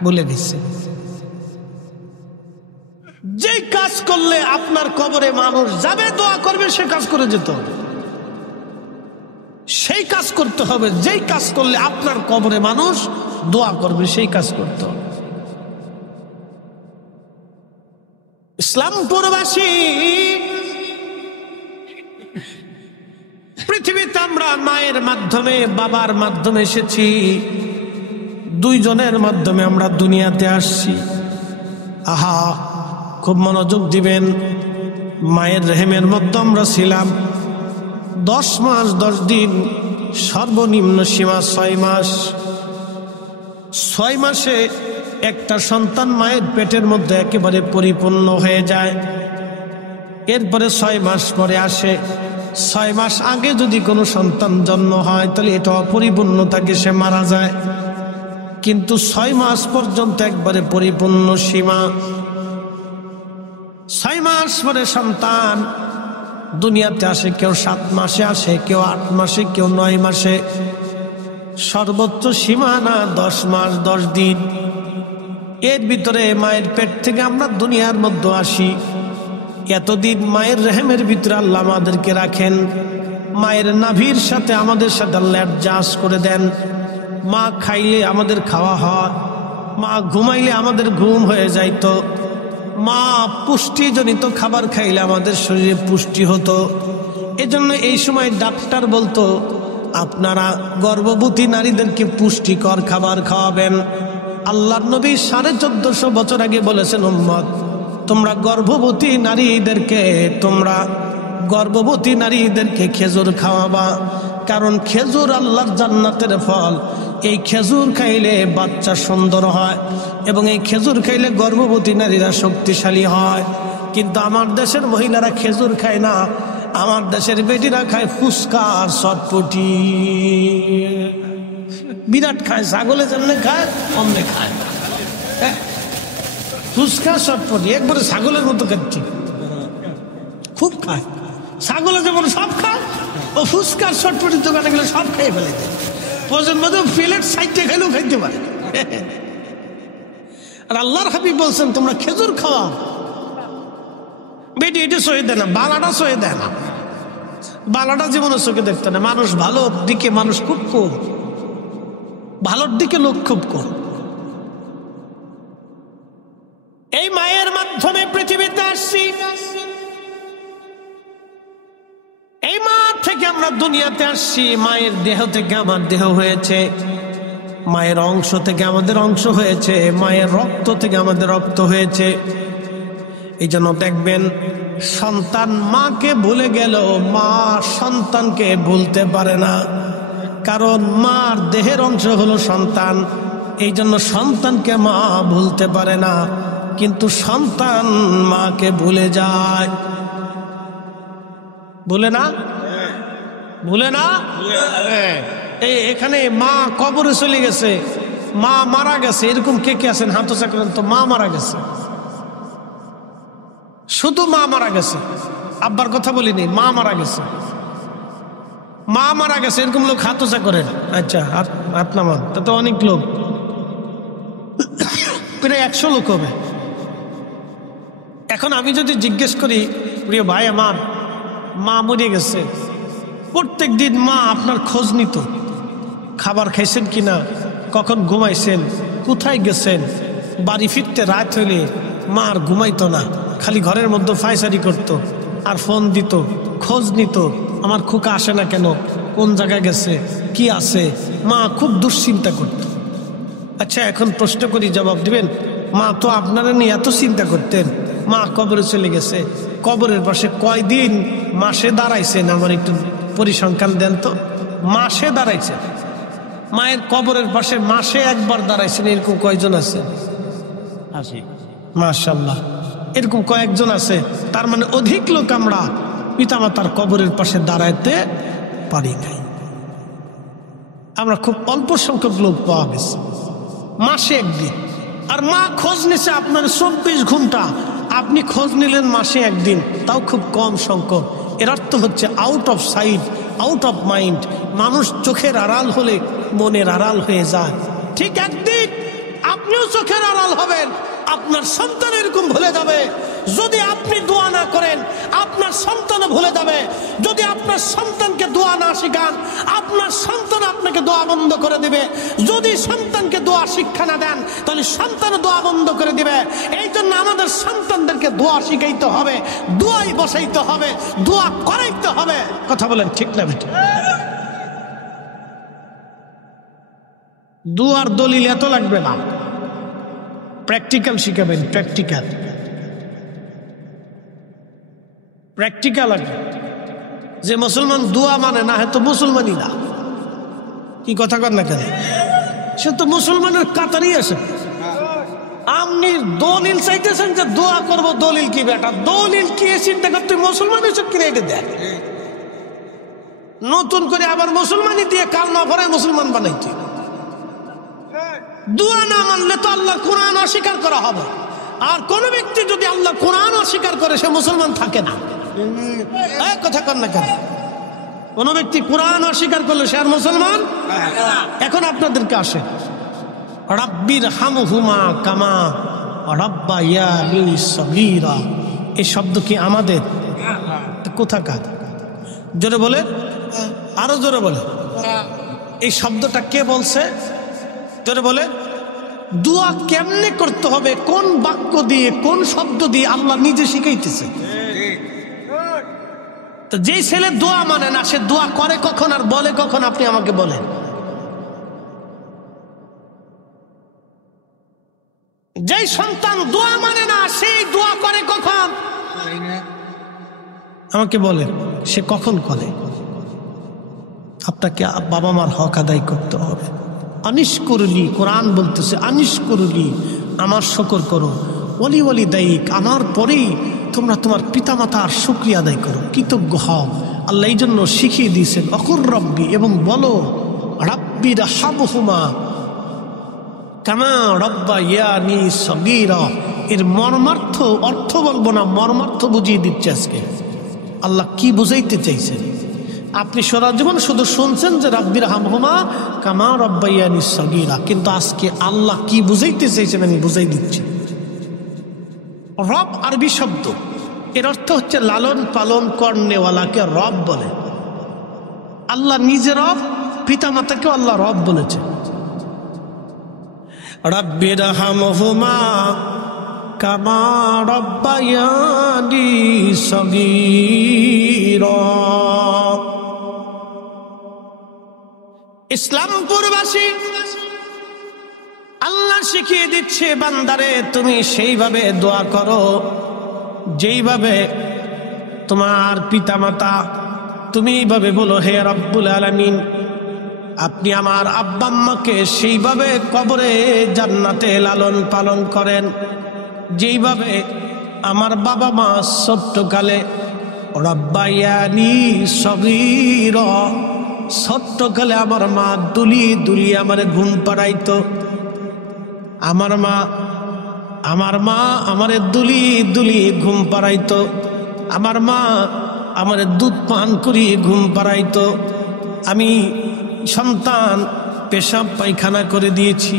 বলে দিচ্ছে। যেই কাজ করলে আপনার কবরে মানুষ যাবে, দোয়া করবে, সে কাজ করে যেত, সেই কাজ করতে হবে। যেই কাজ করলে আপনার কবরে মানুষ দোয়া করবে, সেই কাজ করতে হবে। ইসলামপুরবাসী, পৃথিবীতে আমরা মায়ের মাধ্যমে, বাবার মাধ্যমে এসেছি, 2 জনের মাধ্যমে আমরা দুনিয়াতে আসছি। আহা, খুব মনোযোগ দিবেন। মায়ের রেহেমের মধ্যে আমরা ছিলাম 10 মাস 10 দিন, সর্বনিম্ন সীমা 6 মাস। 6 মাসে একটা সন্তান মায়ের পেটের মধ্যে একেবারে পরিপূর্ণ হয়ে যায়। এরপরে 6 মাস পরে আসে। 6 মাস আগে যদি কোনো সন্তান জন্ম হয়, তাহলে এটা অপরিপূর্ণ থাকে, সে মারা যায়। কিন্তু 6 মাস পর্যন্ত একবারে পরিপূর্ণ সীমা। 6 মাস পরে সন্তান দুনিয়াতে আসে। কেউ 7 মাসে আসে, কেউ 8 মাসে, কেউ 9 মাসে। সর্বোচ্চ সীমানা 10 মাস 10 দিন। এর ভিতরে মায়ের পেট থেকে আমরা দুনিয়ার মধ্যে আসি। এতদিন মায়ের রেহেমের ভিতরে আল্লাহ আমাদেরকে রাখেন। মায়ের নাভির সাথে আমাদের সাথে আল্লাহ অ্যাডজাস্ট করে দেন। মা খাইলে আমাদের খাওয়া হয়, মা ঘুমাইলে আমাদের ঘুম হয়ে যাইতো, মা পুষ্টিজনিত খাবার খাইলে আমাদের শরীরে পুষ্টি হতো। এজন্য এই সময় ডাক্তার বলতো, আপনারা গর্ভবতী নারীদেরকে পুষ্টিকর খাবার খাওয়াবেন। আল্লাহর নবী 1450 বছর আগে বলেছেন, উম্মত তোমরা গর্ভবতী নারীদেরকে খেজুর খাওয়াবা, কারণ খেজুর আল্লাহর জান্নাতের ফল। এই খেজুর খাইলে বাচ্চা সুন্দর হয়। এবং এই খেজুর খাইলে গর্ভবতী নারীরা শক্তিশালী হয়। কিন্তু আমার দেশের মহিলারা খেজুর খায় না, আমার দেশের বেটিরা খায় ফুচকা আর চটপটি, বিরাট খায়, ছাগলে যেমনি খায় অমনে খায়, ফুচকা চটপটি একবারে ছাগলের মতো খাচ্ছি, খুব খায়। ছাগলে যেমন সব খায়, ও ফুচকার চটপটির দোকানে গেলে সব খেয়ে ফেলে দেয়, প্রয়োজন মতো প্লেট সাইডে খেলেও খাইতে পারে। আর আল্লাহর হাবিব বলছেন তোমরা খেজুর খাওয়া। বেটি এটা সহে দেয় না, বালাটা সহে দেয় না, বালাটা জীবনে চোখে দেখতে না। মানুষ ভালোর দিকে মানুষ খুব কম, ভালোর দিকে লোক খুব কম। এই মায়ের মাধ্যমে পৃথিবীতে আসছি, এই মা থেকে আমরা দুনিয়াতে আসছি, মায়ের দেহ থেকে আমার দেহ হয়েছে, মায়ের অংশ থেকে আমাদের অংশ হয়েছে, মায়ের রক্ত থেকে আমাদের রক্ত হয়েছে। এই জন্য দেখবেন সন্তান মাকে ভুলে গেল, মা সন্তানকে ভুলতে পারে না, কারণ মার দেহের অংশ হলো সন্তান। এই জন্য সন্তানকে মা ভুলতে পারে না, কিন্তু সন্তান মাকে ভুলে যায়। ভুলে না, ভুলে না। এই এখানে মা কবরে চলে গেছে, মা মারা গেছে, এরকম কে কে আছেন হাত উঁচা করেন তো? মা মারা গেছে, শুধু মা মারা গেছে, আব্বার কথা বলিনি, মা মারা গেছে, মা মারা গেছে, এরকম লোক হাত উঁচা করেন। আচ্ছা, হাত নামান, তা তো অনেক লোক, প্রায় 100 লোক হবে। এখন আমি যদি জিজ্ঞেস করি, প্রিয় ভাই আমার, মা মরে গেছে, প্রত্যেক দিন মা আপনার খোঁজ নিত, খাবার খাইছেন কিনা, কখন ঘুমাইছেন, কোথায় গেছেন, বাড়ি ফিরতে রাত হইলে মা আর ঘুমাইতো না, খালি ঘরের মধ্যে ফাইসারি করত, আর ফোন দিত, খোঁজ নিত, আমার খোকা আসে না কেন, কোন জায়গায় গেছে, কি আছে, মা খুব দুশ্চিন্তা করত। আচ্ছা, এখন প্রশ্ন করি, জবাব দিবেন। মা তো আপনারা নিয়ে এত চিন্তা করতেন, মা কবরে চলে গেছে, কবরের পাশে কয়দিন মাসে দাঁড়াইছেন, আমার একটু পরিসংখ্যান দেন তো। মাসে দাঁড়াইছে, মায়ের কবরের পাশে মাসে একবার দাঁড়াইছেন, এরকম কয়জন আছে? মাশাআল্লাহ, এরকম কয়েকজন আছে। তার মানে অধিক লোক আমরা পিতামাতার কবরের পাশে দাঁড়াইতে পারি নাই। আমরা খুব অল্প সংখ্যক লোক পাওয়া গেছে মাসে একদিন। আর মা খোঁজ নিছে আপনার 24 ঘন্টা, আপনি খোঁজ নিলেন মাসে একদিন, তাও খুব কম সংখ্যক। এর অর্থ হচ্ছে out of sight, out of mind. মানুষ চোখের আড়াল হলে মনের আড়াল হয়ে যায়। ঠিক একদিন আপনিও চোখের আড়াল হবেন, আপনার সন্তান এরকম ভুলে যাবে। যদি আপনি দোয়া না করেন, আপনার সন্তানও ভুলে যাবে। যদি আপনার সন্তানকে দোয়া না শিখান, আপনার সন্তান আপনাকে দোয়া বন্ধ করে দিবে। যদি সন্তানকে দোয়া শিক্ষা না দেন, তাহলে সন্তান দোয়া বন্ধ করে দিবে। এই জন্য আমাদের সন্তানদেরকে দোয়া শিখাইতে হবে, দোয়াই বসাইতে হবে, দোয়া করাইতে হবে। কথা বলেন ঠিক না বেটা? দোয়ার দলিল এত লাগবে না, প্র্যাকটিক্যাল শিখাবেন। প্র্যাকটিক্যাল প্র্যাকটিক্যাল লাগবে। যে মুসলমান দোয়া মানে না, হয়তো মুসলমানই না। কি কথা কর না কেন? সে তো মুসলমানের কাতারই আছে। আপনি দলিল চাইতেছেন যে দোয়া করবো, দলিল কি বেটা? দলিল কি চিন্তা কর, তুই মুসলমান এসব কিনে এটা দেখ। নতুন করে আবার মুসলমানই দিয়ে কালমা পড়ায় মুসলমান বানাইতে। দোয়া না মানলে তো আল্লাহ কোরআন অস্বীকার করা হবে। আর কোন ব্যক্তি যদি আল্লাহ কোরআন অস্বীকার করে, সে মুসলমান থাকে না। কথা কর না কেন? কোন ব্যক্তি কোরআন অস্বীকার করলে সে আর মুসলমান। এখন আপনাদেরকে আসে, রাব্বির হামহুমা কামা রাব্বায়ানি সগীরা, এই শব্দ কি আমাদের? কোথাকার? জোরে বলে, আরো জোরে বলে। এই শব্দটা কে বলছে? জোরে বলে। দোয়া কেমনে করতে হবে, কোন বাক্য দিয়ে, কোন শব্দ দিয়ে, আল্লাহ নিজে শিখাইতেছে। তো যেই ছেলে দোয়া মানে না, সে দোয়া করে কখন আর বলে কখন? আপনি আমাকে বলেন। যেই সন্তান দোয়া মানে না, সেই দোয়া করে কখন? আমাকে বলেন, সে কখন করে? আপনাকে বাবা মার হক আদায় করতে হবে। আনিশ করলি, কোরআন বলতেছে আনিশ করলি আমার শুকর করো, ওলি ওলি দায়িক, আমার পরেই তোমরা তোমার পিতামাতার শুকরিয়া আদায় করো, কৃতজ্ঞ হও। আল্লাহ এই জন্য শিখিয়ে দিয়েছেন অকুর রব্বি, এবং বলো রাব্বি রাহমহুমা কামা রাব্বায়ানি সগীরা। এর মর্মার্থ অর্থ বলবো না, মর্মার্থ বুঝিয়ে দিচ্ছে আজকে আল্লাহ কি বুঝাইতে চাইছেন। আপনি সারা জীবন শুধু শুনছেন যে রাব্বি রাহমহুমা কামা রাব্বায়ানি সগীরা, কিন্তু আজকে আল্লাহ কি বুঝাইতে চাইছেন আমি বুঝাই দিচ্ছি। রব আরবি শব্দ, এর অর্থ হচ্ছে লালন পালন করনেওয়ালাকে রব বলে। আল্লাহ নিজে রব, পিতা মাতাকেও আল্লাহ রব বলেছে। রাব্বি রাহমহুমা কামা রাব্বায়ানি সগীরা। ইসলামপুরবাসী আল্লাহ শিখিয়ে দিচ্ছে বান্দারে তুমি সেইভাবে দোয়া করো যেইভাবে তোমার পিতামাতা, তুমি এইভাবে বলো হে রব্বুল আলামিন, আপনি আমার আব্বা আম্মাকে সেইভাবে কবরে জান্নাতে লালন পালন করেন যেইভাবে আমার বাবা মা ছোট্টকালে রব্বায়ানি সগীরা, ছোট্টকালে আমার মা দুলিয়ে দুলিয়ে আমার ঘুম পাড়াইতো। আমার মা আমারে দুলিয়ে দুলিয়ে ঘুম পাড়াইতো। আমার মা আমারে দুধ পান করিয়ে ঘুম পাড়াইতো। আমি সন্তান পেশাব পায়খানা করে দিয়েছি,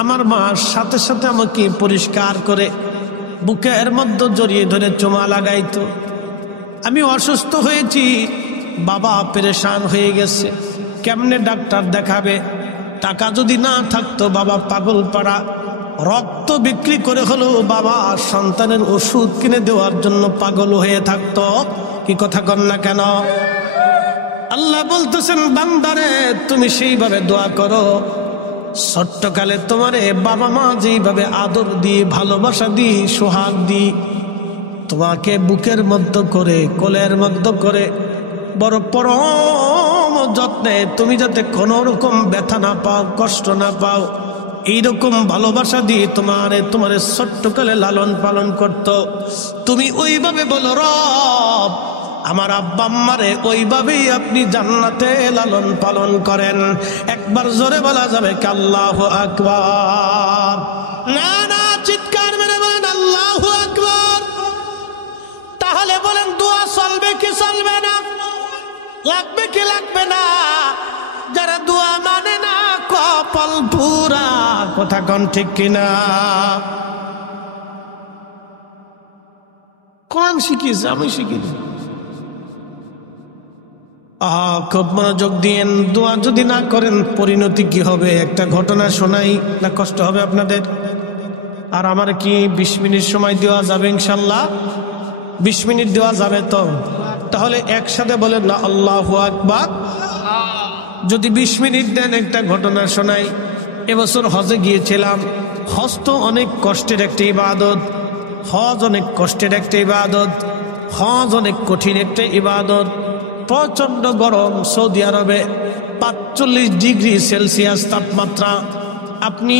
আমার মা সাথে সাথে আমাকে পরিষ্কার করে বুকের মধ্যে জড়িয়ে ধরে চুমা লাগাইতো। আমি অসুস্থ হয়েছি, বাবা পেরেশান হয়ে গেছে, কেমনে ডাক্তার দেখাবে, টাকা যদি না থাকতো বাবা পাগল পাড়া রক্ত বিক্রি করে হলেও বাবা সন্তানের ওষুধ কিনে দেওয়ার জন্য পাগল হয়ে থাকতো। কি কথা কন না কেন? আল্লাহ বলতেছেন বান্দারে তুমি সেইভাবে দোয়া করো ছোট্টকালে তোমারে বাবা মা যেইভাবে আদর দিয়ে ভালোবাসা দিয়ে সোহাগ দিয়ে তোমাকে বুকের মধ্যে করে কোলের মধ্যে করে বড় পরম যত্নে তুমি যাতে কোনো রকম ব্যথা না পাও, কষ্ট না পাও, এইরকম ভালোবাসা দিয়ে তোমারে ছোট্টকালে লালন পালন করত। তুমি ওইভাবে বলো রব আমার আব্বা আম্মারে ওইভাবেই আপনি জান্নাতে লালন পালন করেন। একবার জোরে বলা যাবে কি আল্লাহু আকবার? না না, চিৎকার মেরে বলেন আল্লাহু আকবার। তাহলে বলেন দোয়া চলবে কি চলবে না, লাগবে কি লাগবে না? যারা দোয়া মানে না কপাল পুরা, কথা কোন ঠিক কিনা? কোরআন শিখিয়েছে, আমি শিখিনি। খুব মনোযোগ দিয়েন। দোয়া যদি না করেন পরিণতি কি হবে একটা ঘটনা শোনাই, না কষ্ট হবে আপনাদের? আর আমার কি 20 মিনিট সময় দেওয়া যাবে? ইনশাল্লাহ 20 মিনিট দেওয়া যাবে তো? তাহলে একসাথে বলেন না আল্লাহু আকবার। যদি 20 মিনিট দেন একটা ঘটনা শোনাই। এবছর হজে গিয়েছিলাম। হজ তো অনেক কষ্টের একটা ইবাদত, হজ অনেক কষ্টের একটা ইবাদত, হজ অনেক কঠিন একটা ইবাদত। প্রচন্ড গরম, সৌদি আরবে 45 ডিগ্রি সেলসিয়াস তাপমাত্রা। আপনি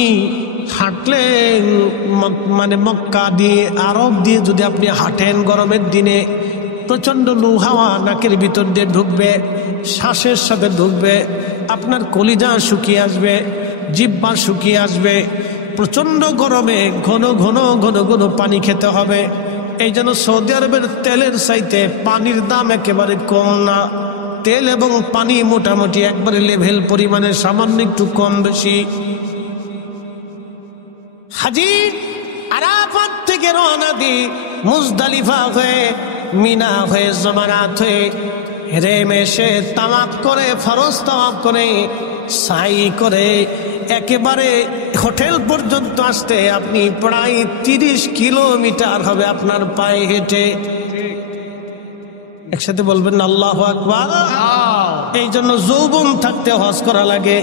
হাঁটলেন মানে মক্কা দিয়ে আরব দিয়ে যদি আপনি হাঁটেন গরমের দিনে, প্রচন্ড লু হাওয়া নাকের ভিতর দিয়ে ঢুকবে, শ্বাসের সাথে ঢুকবে, আপনার কলিজা শুকিয়ে আসবে, জিহ্বা শুকিয়ে আসবে। প্রচন্ড গরমে ঘন ঘন ঘন ঘন পানি খেতে হবে। এই জন্য সৌদি আরবের তেলের চাইতে পানির দাম একেবারে কম না। তেল এবং পানি মোটামুটি একবারে লেভেল পরিমাণে, সামান্য একটু কম বেশি। হাজি আরাফাত থেকে রওনা দিয়ে মুজদালিফা হয়ে মিনা হয়ে জমারাত হয়ে হেরেম এসে তাওয়াফ করে, ফরজ তাওয়াফ করে, সাই করে একেবারে হোটেল পর্যন্ত আসতে আপনি প্রায় 30 কিলোমিটার হবে আপনার পায়ে হেঁটে। একসাথে বলবেন না আল্লাহু আকবার। এই জন্য যৌবন থাকতে হজ করা লাগে।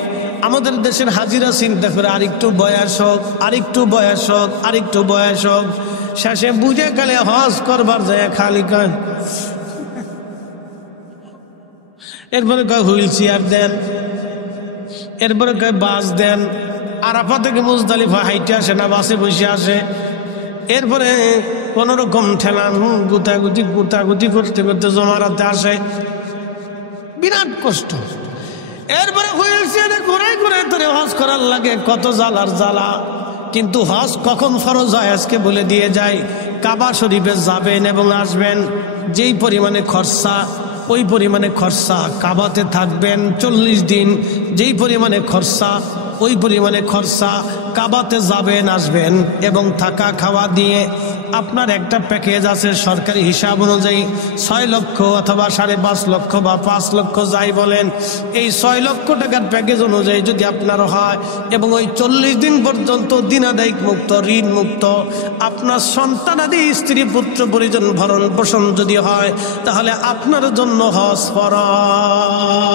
আমাদের দেশের হাজিরা চিন্তা করে আরেকটু বয়স হোক, আরেকটু বয়স হোক, আরেকটু বয়স হোক, শেষে বুঝে গেলে হজ করবার যায় খালি কয়। এরপরে কয় হুইল চেয়ার দেন, এরপরে কয় বাস দেন, আরাফা থেকে মুজদালিফা হাইটে আসে না বাসে বসে আসে, এরপরে কোন রকম ঠেলান গুতাগুতি করতে করতে জমারাতে আসে, বিরাট কষ্ট। এরপরে ঘুরে ঘুরে ধরে হজ করার লাগে, কত জ্বালার জ্বালা। কিন্তু হজ কখন ফরজ হয় আজকে বলে দিয়ে যায়। কাবা শরীফে যাবেন এবং আসবেন, যেই পরিমাণে খরচা ওই পরিমাণে খরচা। কাবাতে থাকবেন 40 দিন, যেই পরিমাণে খরচা ওই পরিমাণে খরচা। কাবাতে যাবেন আসবেন এবং থাকা খাওয়া দিয়ে আপনার একটা প্যাকেজ আছে সরকারি হিসাব অনুযায়ী 6 লক্ষ অথবা 5.5 লক্ষ বা 5 লক্ষ যাই বলেন, এই 6 লক্ষ টাকার প্যাকেজ অনুযায়ী যদি আপনার হয় এবং ওই 40 দিন পর্যন্ত দিনাদায়িক মুক্ত, ঋণ মুক্ত, আপনার সন্তানাদি স্ত্রী পুত্র পরিজন ভরণ পোষণ যদি হয়, তাহলে আপনার জন্য হজ ফরজ।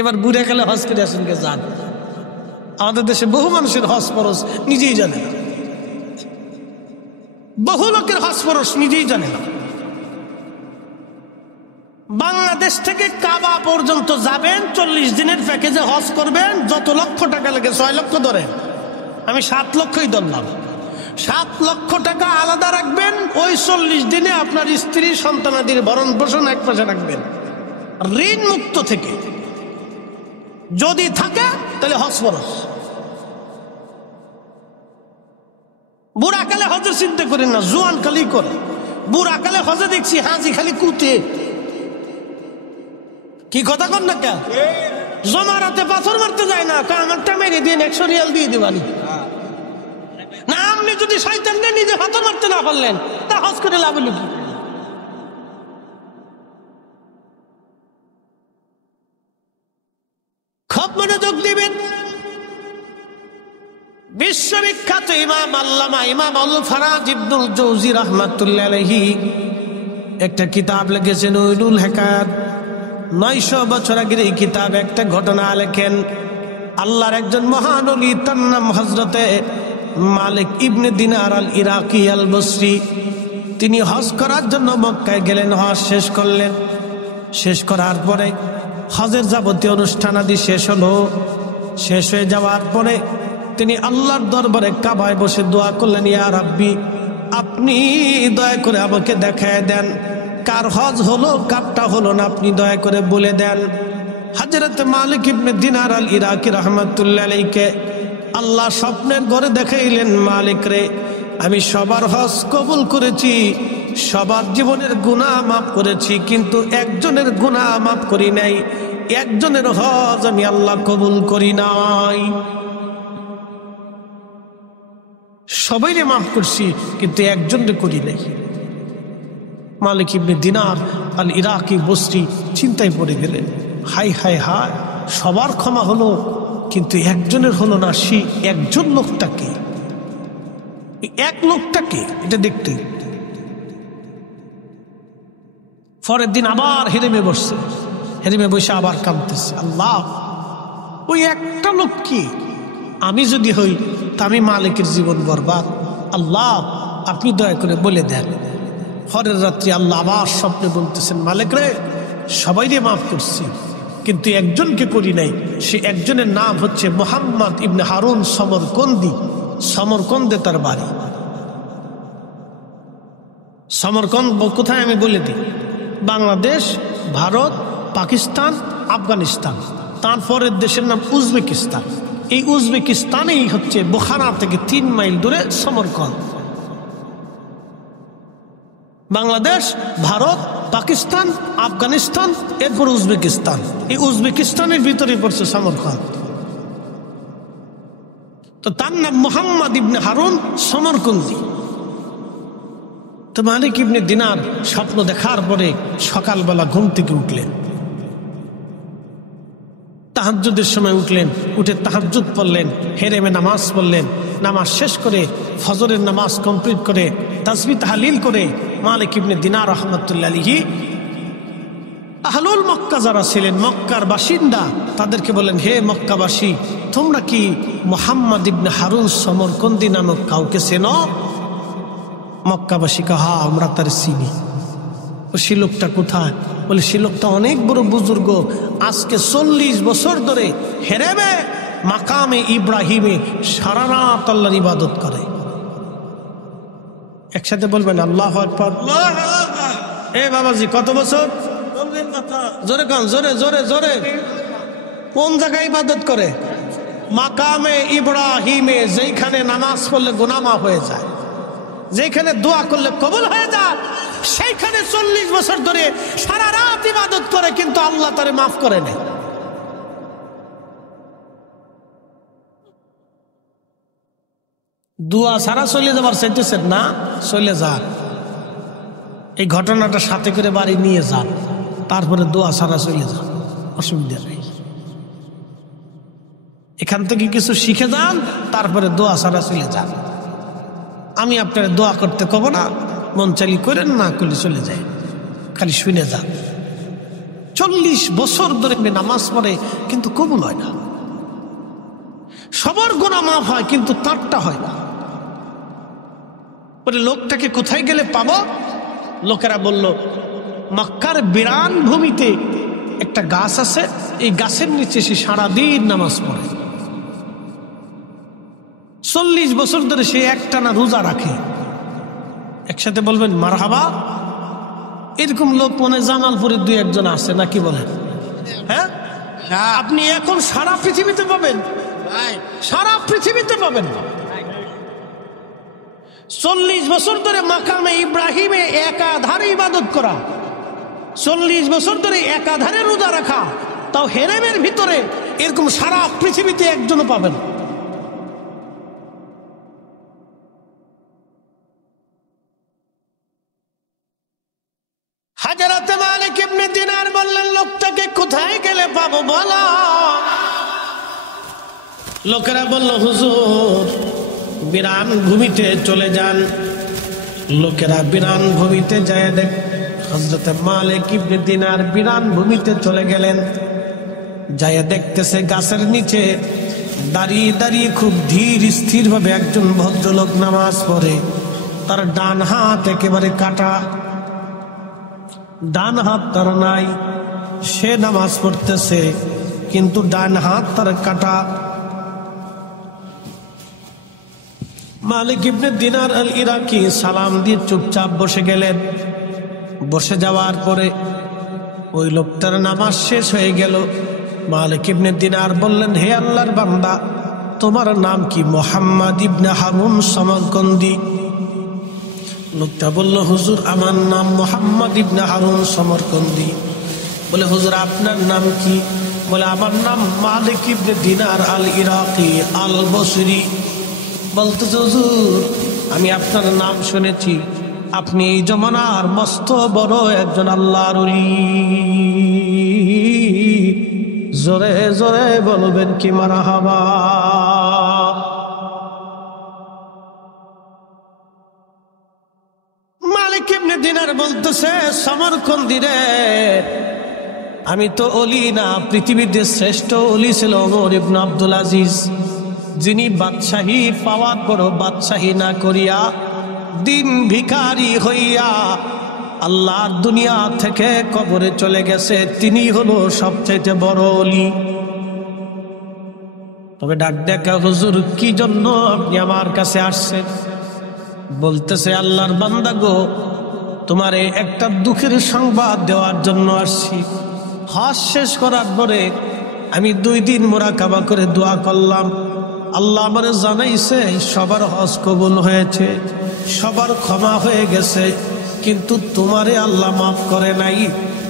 এবার বুড়ে গেলে হজ করে আসেন কে যান। আমাদের দেশে বহু মানুষের হজ ফরজ নিজেই জানে না, বহু লোকের হজ ফরজ নিজেই জানে না। বাংলাদেশ থেকে কাবা পর্যন্ত যাবেন, 40 দিনের প্যাকেজে হজ করবেন, যত লক্ষ টাকা লাগে 6 লক্ষ ধরেন, আমি 7 লক্ষই ধরলাম। 7 লক্ষ টাকা আলাদা রাখবেন, ওই 40 দিনে আপনার স্ত্রী সন্তানাদির ভরণ পোষণ এক পাশে রাখবেন, ঋণ মুক্ত থেকে যদি থাকে তাহলে হজ ফরজ। বুড়াকালে হজের চিন্তা করেন না, জোয়ান খালি করে। বুড়াকালে হজে দেখছি হাজি খালি কুতে, কি কথা কন না কে? জমারাতে পাথর মারতে যায় না, আমারটা মেরে দিয়ে 100 রিয়াল দিয়ে দিবানি না। আপনি যদি শয়তানকে নিজে পাথর মারতে না পারলেন তা হজ করে লাভ হলো কি? খুব মনোযোগ দিবেন। বিশ্ববিখ্যাত ইমাম আল্লামা ইমাম আল ফারাজ ইবনুল জৌজি রাহমাতুল্লাহ আলাইহি একটা কিতাব লিখেছেন উলুল হিকায়াত। 900 বছর আগের এই কিতাব একটা ঘটনা লেখেন। আল্লাহর একজন মহান ওলি, তার নাম হযরতে মালিক ইবনে দিনার আল ইরাকি আল বসরি। তিনি হজ করার জন্য মক্কায় গেলেন, হজ শেষ করলেন। শেষ করার পরে হজের যাবতীয় অনুষ্ঠানাদি শেষ হলো। শেষ হয়ে যাওয়ার পরে তিনি আল্লাহর দরবারে কাবায় বসে দোয়া করলেন, ইয়া রাব্বি, আপনি দয়া করে আমাকে দেখায় দেন কার হজ হলো কারটা হলো না, আপনি দয়া করে বলে দেন। হযরত মালিক ইবনে দিনার আল ইরাকি রাহমাতুল্লাহ আলাইহিকে আল্লাহ স্বপ্নের ঘরে দেখাইলেন, মালিক রে, আমি সবার হজ কবুল করেছি, সবার জীবনের গুনাহ মাফ করেছি, কিন্তু একজনের গুনাহ মাফ করি নাই, একজনের হজ আমি আল্লাহ কবুল করি নাই। সবাইরে মাফ করছি কিন্তু একজনরে করি নাই। মালিক ইবনে দিনার আল ইরাকি বসরি চিন্তায় পড়ে গেলেন, হাই হাই হাই, সবার ক্ষমা হলো কিন্তু একজনের হলো না। সে একজন লোকটাকে, এক লোকটাকে এটা দেখতে। পরের দিন আবার হেরেমে বসছে, হেরেমে বসে আবার কাঁদতেছে, আল্লাহ, ওই একটা লোক কি? আমি যদি হই তা আমি মালিকের জীবন বরবাদ, আল্লাহ আপনি দয়া করে বলে দেন। পরের রাত্রি আল্লাহ আবার স্বপ্নে বলতেছেন, মালিক রে, সবাইরে মাফ করছি কিন্তু একজনকে করি নাই। সে একজনের নাম হচ্ছে মুহাম্মদ ইবনে হারুন সমরকন্দি। সমরকন্দে তার বাড়ি। সমরকন্দ কোথায় আমি বলে দিই, বাংলাদেশ, ভারত, পাকিস্তান, আফগানিস্তান, তারপরের দেশের নাম উজবেকিস্তান। এই উজবেকিস্তানেই হচ্ছে বুখারা থেকে 3 মাইল দূরে সমরকন্দ। বাংলাদেশ, ভারত, পাকিস্তান, আফগানিস্তান, এরপর উজবেকিস্তান। এই উজবেকিস্তানের ভিতরে পড়ছে সমরকন্দ। তো তার নাম মুহাম্মদ ইবনে হারুন সমরকন্দি। তো মালিক ইবনে দিনার স্বপ্ন দেখার পরে সকালবেলা ঘুম থেকে উঠলেন, তাহাজ্জুদের সময় উঠলেন, উঠে তাহাজ্জুদ পড়লেন, হেরেমে নামাজ পড়লেন। নামাজ শেষ করে ফজরের নামাজ কমপ্লিট করে তাসবিহ তাহলিল করে মালিক ইবনে দিনার রাহমাতুল্লাহ আলাইহি আহলুল মক্কা যারা ছিলেন, মক্কার বাসিন্দা, তাদেরকে বলেন, হে মক্কাবাসী, তোমরা কি মুহাম্মদ ইবনে হারুন সমরকন্দি নামক কাউকে চেনো? মক্কাবাসী কা, হ্যাঁ আমরা তার চিনি। সে লোকটা কোথায়? বলে সে লোকটা অনেক বড় বুজুর্গ, আজকে 40 বছর ধরে হেরেমে মাকামে ইব্রাহিমে সারা রাত আল্লাহর ইবাদত করে। একসাথে বলবেন আল্লাহু আকবার। এ বাবাজি কত বছর? জোরে কান, জোরে জোরে জোরে। কোন জায়গায় ইবাদত করে? মাকামে ইব্রাহিমে, যেখানে নামাজ পড়লে গুনাহ মাফ হয়ে যায়, যেখানে দোয়া করলে কবুল হয়ে যায়, সেইখানে 40 বছর ধরে সারা রাত ইবাদত করে, কিন্তু আল্লাহ তারে মাফ করে নেয়। দোয়া সারা চলে যাবার চাইতেছেন না? চলে যান, এই ঘটনাটা সাথে করে বাড়ি নিয়ে যান, তারপরে দোয়া সারা চলে যান, অসুবিধা নেই। এখান থেকে কিছু শিখে যান, তারপরে দোয়া সারা চলে যান। আমি আপনার দোয়া করতে কব না, মন চালি করেন, না করলে চলে যায়, খালি শুনে যান। 40 বছর ধরে নামাজ পড়ে কিন্তু কবুল হয় না। সবার গুনাহ মাফ হয় কিন্তু তারটা হয় না। বলে লোকটাকে কোথায় গেলে পাবো? লোকেরা বলল মক্কার বিরান ভূমিতে একটা গাছ আছে, এই গাছের নিচে সে সারাদিন নামাজ পড়ে। 40 বছর ধরে সে একটানা রোজা রাখে। একসাথে বলবেন মারহাবা। এরকম লোক মনে জামালপুরে 2-1 আছে নাকি বলেন? হ্যাঁ, আপনি এখন সারা পৃথিবীতে পাবেন, সারা পৃথিবীতে পাবেন। 40 বছর ধরে মাকামে ইব্রাহিমে একাধারে ইবাদত করা, 40 বছর ধরে একাধারে রোজা রাখা, তাও হেরেমের ভিতরে, এরকম সারা পৃথিবীতে একজনও পাবেন। হাজরাতে মালিক ইবনে দিনার বললেন লোকটাকে কোথায় গেলে পাবো বলো? লোকেরা বলল হুজুর বিরান ভূমিতে চলে যান। লোকেরা বিরান ভূমিতে যায় দেখ, হযরতে মালিক ইবনে দিনার বিরান ভূমিতে চলে গেলেন। যায় দেখতেছে গাছের নিচে দাঁড়িয়ে দাঁড়িয়ে খুব ধীর স্থির ভাবে একজন ভদ্রলোক নামাজ পড়ে। তার ডান হাত একেবারে কাটা, ডান হাত তার নাই। সে নামাজ পড়তেছে কিন্তু ডান হাত তার কাটা। মালিক ইবনে দিনার আল ইরাকি সালাম দিয়ে চুপচাপ বসে গেলেন। বসে যাওয়ার পরে ওই লোকটার নামাজ শেষ হয়ে গেল। মালিক ইবনে দিনার বললেন, হে আল্লাহর বান্দা, তোমার নাম কি? মুহাম্মদ ইবনে হারুন সমরকন্দি। লোকটা বলল, হুজুর আমার নাম মুহাম্মদ ইবনে হারুন সমরকন্দি। বলে হুজুর আপনার নাম কি? বলে আমার নাম মালিক ইবনে দিনার আল ইরাকি আল বসরি। বলতেছে হুজুর আমি আপনার নাম শুনেছি, আপনি এই জমানার মস্ত বড় একজন আল্লাহর ওলি। জোরে জোরে বলবেন কি মারহাবা। মালিক ইবনে দিনার বলতেছে, সমরকন্দি রে, আমি তো ওলি না, পৃথিবীতে শ্রেষ্ঠ ওলি ছিল ওমর ইবনে আব্দুল আজিজ, যিনি বাদশাহী পাওয়ার পর বাদশাহী না করিয়া দিন ভিখারি হইয়া আল্লাহর দুনিয়া থেকে কবরে চলে গেছে। তিনি হলো সবচেয়ে বড় ওলি। তবে ডাক দেখা, হুজুর কি জন্য আপনি আমার কাছে আসছেন? বলতেছে, আল্লাহর বান্দা গো, তোমারে একটা দুঃখের সংবাদ দেওয়ার জন্য আসছি। হজ শেষ করার পরে আমি 2 দিন মুরাকাবা করে দোয়া করলাম। আল্লাহ আমারে জানাইছে সবার হজ কবুল হয়েছে, সবার ক্ষমা হয়ে গেছে, কিন্তু তোমারে আল্লাহ মাফ করে নাই,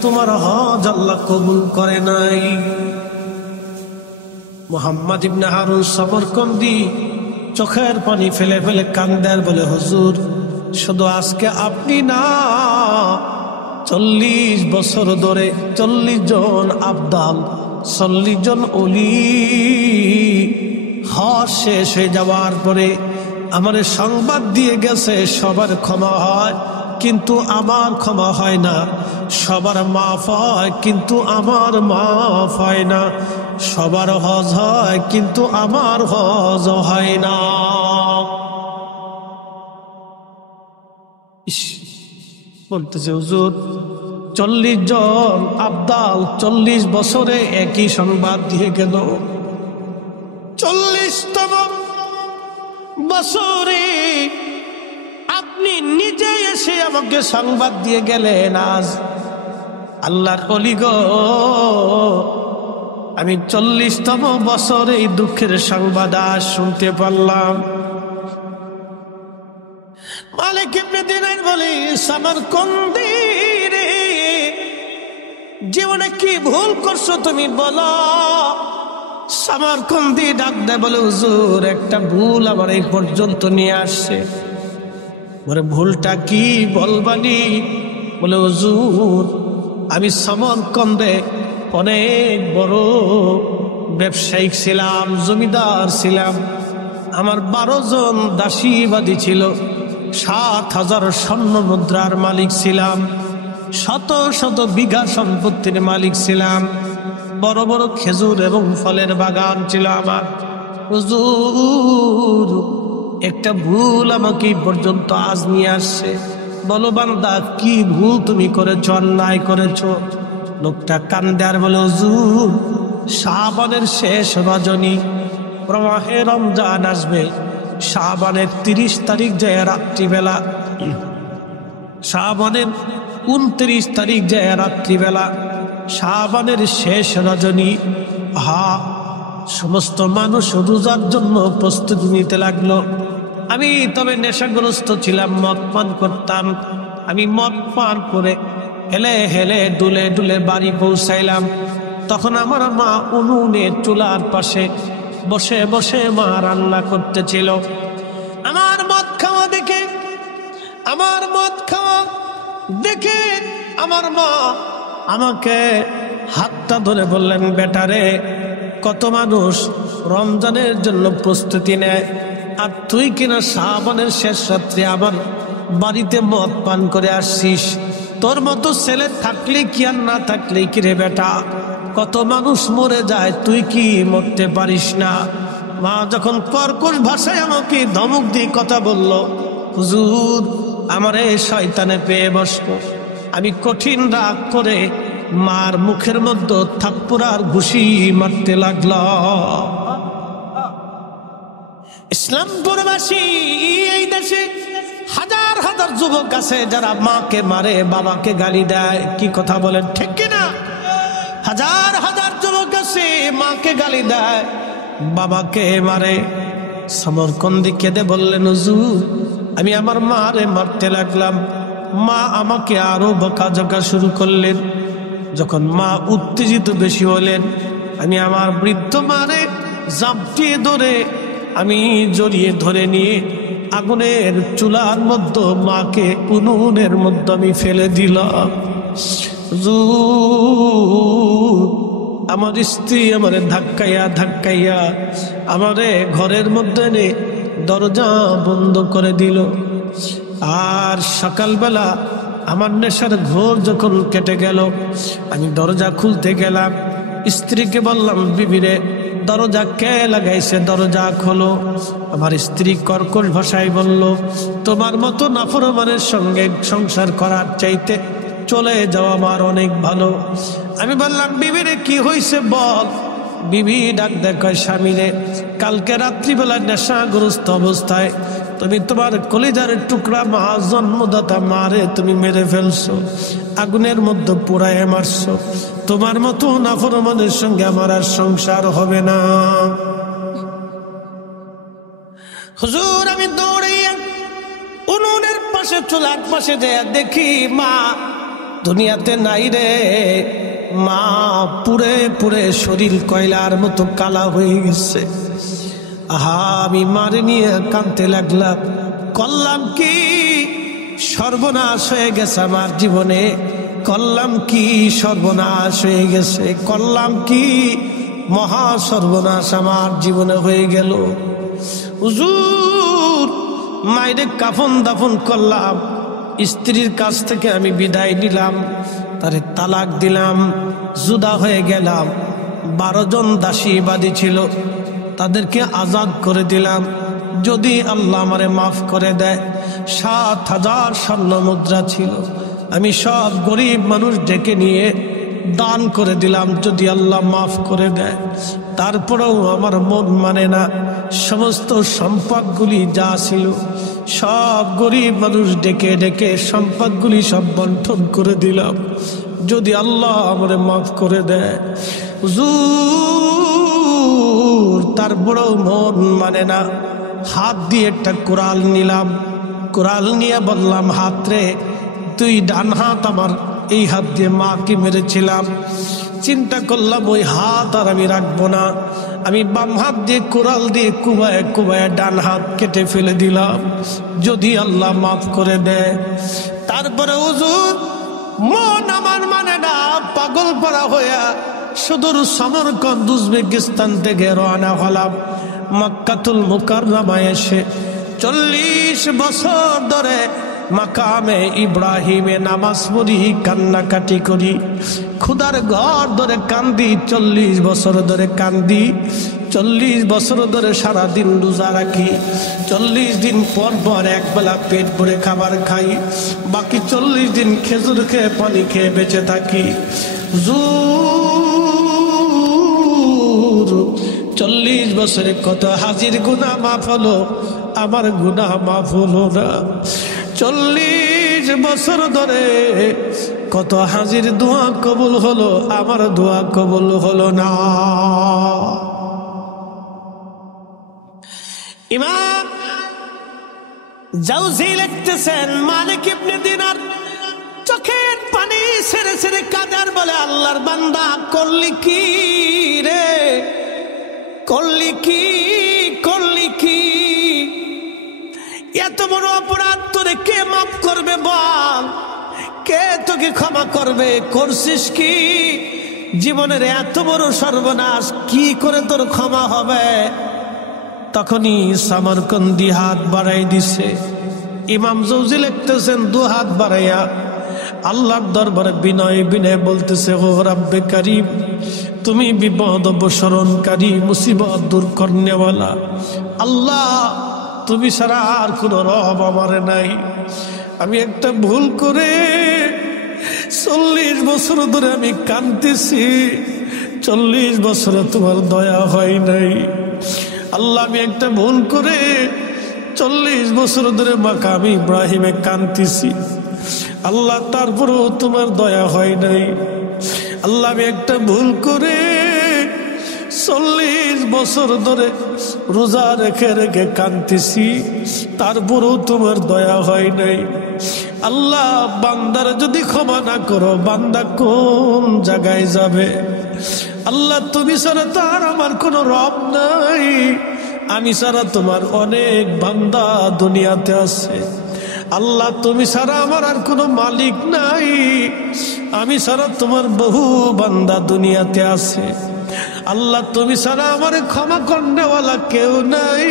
তোমার হজ আল্লাহ কবুল করে নাই। মুহাম্মদ ইবনে হারুন সমরকন্দি চোখের পানি ফেলে ফেলে কান্দার বলে, হুজুর শুধু আজকে আপনি না, 40 বছর ধরে 40 জন আবদাল, 40 জন ওলি হজ শেষ হয়ে যাওয়ার পরে আমারে সংবাদ দিয়ে গেছে সবার ক্ষমা হয় কিন্তু আমার ক্ষমা হয় না, সবার মাফ হয় কিন্তু আমার মাফ হয় না, সবার হজ হয় কিন্তু আমার হজ হয় না। বলতেছে হুজুর 40 জন আবদাল 40 বছরে একই সংবাদ দিয়ে গেল। 40তম বছরে আপনি নিজে এসে আমাকে সংবাদ দিয়ে গেলেন। আজ আল্লাহর ওলি গো, আমি 40তম বছরে এই দুঃখের সংবাদ আজ শুনতে পারলাম। মালিক ইবনে দিনার বলে, সামারকন্দি রে, জীবনে কি ভুল করছো তুমি বলো। সামারকন্দি ডাক দেয়, বলে হুজুর একটা ভুল আমার এই পর্যন্ত নিয়ে আসছে। বলে ভুলটা কি বলবানি? বলে হুজুর, আমি সামারকন্দে অনেক বড় ব্যবসায়িক ছিলাম, জমিদার ছিলাম। আমার 12 জন দাসীবাদী ছিল, 7,000 স্বর্ণ মুদ্রার মালিক ছিলাম, শত শত বিঘা সম্পত্তির মালিক ছিলাম, বড় বড় খেজুর এবং ফলের বাগান ছিল আমার। হুজুর, একটা ভুল আমাকে এই পর্যন্ত আজ নিয়ে আসছে। বলো বান্দা, কি ভুল তুমি করেছো, অন্যায় করেছো? লোকটা কান্দে আর বলে, হুজুর, শাবানের শেষ রজনী, প্রবাহে রমজান আসবে, শাবানের 30 তারিখ যায় রাত্রিবেলা, শাবানের 29 তারিখ যায় রাত্রিবেলা, শাবানের শেষ রজনী। সমস্ত মানুষ রোজার জন্য প্রস্তুতি নিতে লাগলো। আমি তবে নেশাগ্রস্ত ছিলাম, মদ পান করতাম। আমি মদ পান করে হেলে হেলে দুলে দুলে বাড়ি পৌঁছাইলাম। তখন আমার মা উনুনে চুলার পাশে বসে বসে মা রান্না করতেছিল। আমার মদ খাওয়া দেখে আমার মা আমাকে হাতটা ধরে বললেন, বেটারে, কত মানুষ রমজানের জন্য প্রস্তুতি নেয়, আর তুই কিনা শাবানের শেষ রাত্রে আমার বাড়িতে মদ পান করে আসছিস। তোর মতো ছেলে থাকলে কি আর না থাকলে কি রে বেটা, কত মানুষ মরে যায়, তুই কি মরতে পারিস না? মা যখন কর্কশ ভাষায় আমাকে ধমক দিয়ে কথা বলল, হুজুর, আমারে শয়তানে পেয়ে বসলো। আমি কঠিন রাগ করে মার মুখের মধ্যে থাপ্পড়ার ঘুষি মারতে লাগলাম। ইসলামপুরবাসী এই দেশে হাজার হাজার যুবক আছে যারা মাকে মারে, বাবাকে গালি দেয়। কি কথা বলেন, ঠিক কিনা? হাজার হাজার যুবক আছে মাকে গালি দেয়, বাবাকে মারে। সমরকন্দি কেঁদে বললেন, হুজুর, আমি আমার মারে মারতে লাগলাম। মা আমাকে আরো বকাঝকা শুরু করলেন। যখন মা উত্তেজিত বেশি হলেন, আমি আমার বৃদ্ধ মারে জাপটিয়ে ধরে আমি জড়িয়ে ধরে নিয়ে আগুনের চুলার মধ্যে মাকে উনুনের মধ্যে আমি ফেলে দিলাম। আমার স্ত্রী আমারে ধাক্কাইয়া আমারে ঘরের মধ্যে এনে দরজা বন্ধ করে দিল। আর সকালবেলা আমার নেশার ঘোর যখন কেটে গেল, আমি দরজা খুলতে গেলাম। স্ত্রীকে বললাম, বিবিরে, দরজা কে লাগাইছে, দরজা খোলো। আমার স্ত্রী কর্কশ ভাষায় বলল, তোমার মতো নাফরমানের সঙ্গে সংসার করার চাইতে চলে যাওয়া আমার অনেক ভালো। আমি বললাম, বিবিরে কি হয়েছে বল। বিবি ডাক দেখায়, স্বামীরে, কালকে রাত্রিবেলা নেশাগ্রস্ত অবস্থায় তুমি তোমার কলিজার টুকরা মা, জন্মদাতা মারে তুমি মেরে ফেলছো, আগুনের মধ্যে পোড়ায় মারছো। তোমার মতো নাফরমানের সঙ্গে আমার আর সংসার হবে না। হুজুর, আমি দৌড়াইয়া উনুনের পাশে চুলার পাশে যায় দেখি মা দুনিয়াতে নাই রে। মা পুড়ে পুড়ে শরীর কয়লার মতো কালা হয়ে গেছে। আমি মারে নিয়ে কাঁদতে লাগলাম। করলাম কি, সর্বনাশ হয়ে গেছে আমার জীবনে। করলাম কি, সর্বনাশ হয়ে গেছে। করলাম কি, মহা সর্বনাশ আমার জীবনে হয়ে গেল। হুজুর, মায়েরে কাফন দাফন করলাম। স্ত্রীর কাছ থেকে আমি বিদায় নিলাম, তারে তালাক দিলাম, জুদা হয়ে গেলাম। 12 জন দাসীবাদী ছিল, তাদেরকে আজাদ করে দিলাম। যদি আল্লাহ আমারে মাফ করে দেয়, 7,000 স্বর্ণ মুদ্রা ছিল, আমি সব গরিব মানুষ ডেকে নিয়ে দান করে দিলাম, যদি আল্লাহ মাফ করে দেয়। তারপরেও আমার মন মানে না, সমস্ত সম্পদগুলি যা ছিল সব গরিব মানুষ ডেকে ডেকে সম্পদগুলি সব বন্টন করে দিলাম, যদি আল্লাহ আমারে মাফ করে দেয়। হুজুর তারপরেও মন মানে না, হাত দিয়ে একটা কোরাল নিলাম, কোরাল নিয়ে বললাম, হাত রে তুই ডান হাত আমার এই হাত দিয়ে মাকে মেরেছিলাম, চিন্তা করলাম ওই হাত আর আমি রাখবো না, আমি বাম হাত দিয়ে কোরাল দিয়ে কুবায় কুবায় ডান হাত কেটে ফেলে দিলাম, যদি আল্লাহ মাফ করে দেয়। তারপরে হুজুর মন আমার মানে না, পাগল পাড়া হইয়া সুদূর সমরকন্দ উজবেকিস্তান থেকে রওনা হলাম। মক্কাতুল মুকাররমায় এসে 40 বছর ধরে মাকামে ইব্রাহিমে নামাজ পড়ি, কান্নাকাটি করি, খুদার ঘর ধরে কান্দি, 40 বছর ধরে কান্দি, 40 বছর ধরে সারাদিন রোজা রাখি, 40 দিন পর পর একবেলা পেট ভরে খাবার খাই, বাকি 40 দিন খেজুর খেয়ে পানি খেয়ে বেঁচে থাকি। 40 বছরে কত হাজির গুনাহ মাফ হলো, আমার গুনাহ মাফ হলো না। 40 বছর ধরে কত হাজির দোয়া কবুল হলো, আমার দোয়া কবুল হলো না। ইমাম জাওজি লিখতেছেন, মালিক ইবনে দিনার চোখের পানি ছেড়ে ছেড়ে কাঁদার বলে, আল্লাহর বান্দা করলি কি রে, করলি কি, করলি কি, এত বড় অপরাধ তোরে কে মাফ করবে বল, কে তোকে ক্ষমা করবে, করছিস কি, জীবনের এত বড় সর্বনাশ, কি করে তোর ক্ষমা হবে। তখনই সামরকন্দি হাত বাড়াই দিছে। ইমাম জৌজি লিখতেছেন, 2 হাত বাড়াইয়া আল্লাহর দরবারে বিনয় বিনয় বলতেছে, ও রব্বে কারীম, তুমি বিপদ অবসরণকারী, মুসিবত দূর করনেওয়ালা আল্লাহ, তুমি ছাড়া আর কোন রব আমার নাই। আমি একটা ভুল করে 40 বছর ধরে আমি কাঁদতেছি, 40 বছরে তোমার দয়া হয় নাই আল্লাহ। আমি একটা ভুল করে 40 বছর ধরে মাকামে ইব্রাহিমে কাঁদতেছি আল্লাহ, তারপরেও তোমার দয়া হয় নাই আল্লাহ। আমি একটা ভুল করে 40 বছর ধরে রোজা রেখে রেখে কাঁদতেছি, তারপরেও তোমার দয়া হয় নাই আল্লাহ। বান্দার যদি ক্ষমা না করো, বান্দা কোন জায়গায় যাবে আল্লাহ? তুমি ছাড়া তো আর আমার কোনো রব নাই, আমি ছাড়া তোমার অনেক বান্দা দুনিয়াতে আছে আল্লাহ। তুমি ছাড়া আমার আর কোনো মালিক নাই, আমি ছাড়া তোমার বহু বান্দা দুনিয়াতে আছে আল্লাহ। তুমি ছাড়া আমার ক্ষমা করনেওয়ালা কেউ নাই,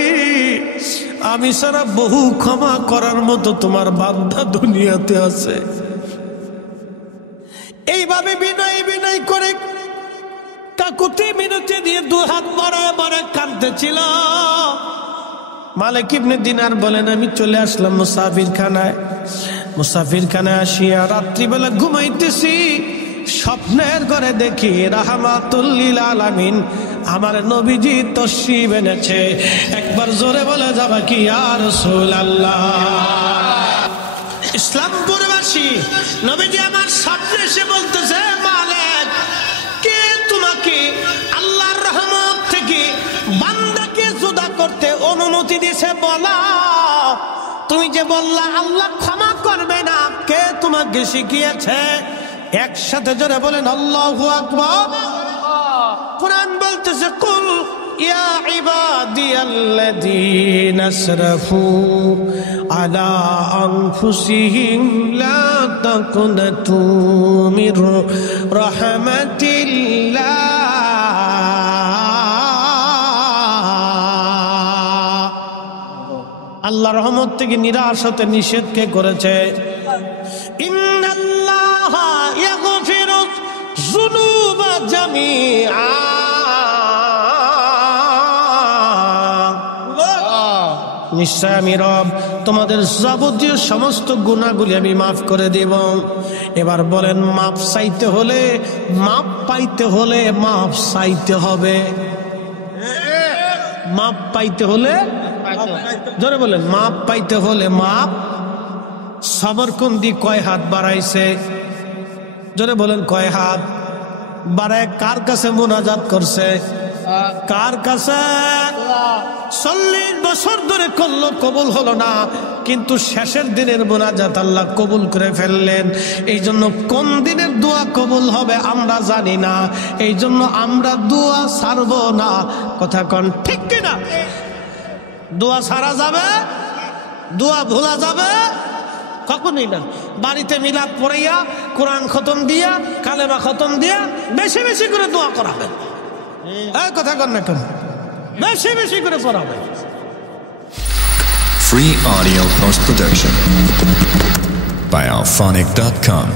আমি ছাড়া বহু ক্ষমা করার মতো তোমার বান্দা দুনিয়াতে আছে। এইভাবে বিনয় বিনয় করে কাকুতি মিনতি দিয়ে 2 হাত বাড়ায় বাড়ায় কাঁদতেছিল। মালিক ইবনে দিনার বলেন, আমি চলে আসলাম মুসাফির খানায়। মুসাফির খানায় আসিয়া রাত্রিবেলা ঘুমাইতেছি, স্বপ্নের ঘরে দেখি রাহমাতুল লিল আলামিন আমার নবীজি তশরিফ এনেছে। একবার জোরে বলে যাবা কি ইয়া রাসূলুল্লাহ। ইসলামপুরবাসী নবীজি আমার স্বপ্নে এসে বলতেছে, মালিক কে তোমাকে আল্লাহর রহমত থেকে বান্দাকে জুদা করতে অনুমতি দিয়েছে বলা? তুমি যে বললা আল্লাহ ক্ষমা করবে না, কে তোমাকে শিখিয়েছে? একসাথে জোরে বলেন আল্লাহু আকবার। কুরআন বলতেছে, কুল ইয়া ইবাদিয়াল্লাযীনা আসরাফু আলা আনফুসিহিম লা তাকুনাতু মির রাহমাতিল্লাহ। আল্লাহ রহমত থেকে নিরাশ হতে নিষেধ কে করেছে? ইন্নাল্লাহা ইয়াগফিরু যুনুবা জামিআ, নিশ্চয় আমি রব তোমাদের যাবতীয় সমস্ত গুনাহগুলি আমি মাফ করে দেব। এবার বলেন, মাপ চাইতে হলে, মাপ পাইতে হলে মাপ চাইতে হবে। মাপ পাইতে হলে, জোরে বলেন, মাপ পাইতে হলে মাপ। সবরকন্দি কয় হাত বাড়াইছে? জোরে বলেন, কয় হাত বাড়ায় কার কাছে মুনাজাত করছে? কার কাছে? 40 বছর ধরে করলো, কবুল হলো না, কিন্তু শেষের দিনের মুনাজাত আল্লাহ কবুল করে ফেললেন। এই জন্য কোন দিনের দোয়া কবুল হবে আমরা জানি না, এই জন্য আমরা দোয়া ছাড়বো না। কথা কন ঠিক কিনা? দোয়া ছাড়া যাবে? দোয়া ভোলা যাবে? কখনই না। বাড়িতে মিলাদ পড়াইয়া, কোরআন খতম দিয়া, কালেমা খতম দিয়া বেশি বেশি করে দোয়া করাবে। কথা কন না কেন? বেশি বেশি করে পড়াবে। Free audio post production by alphonic.com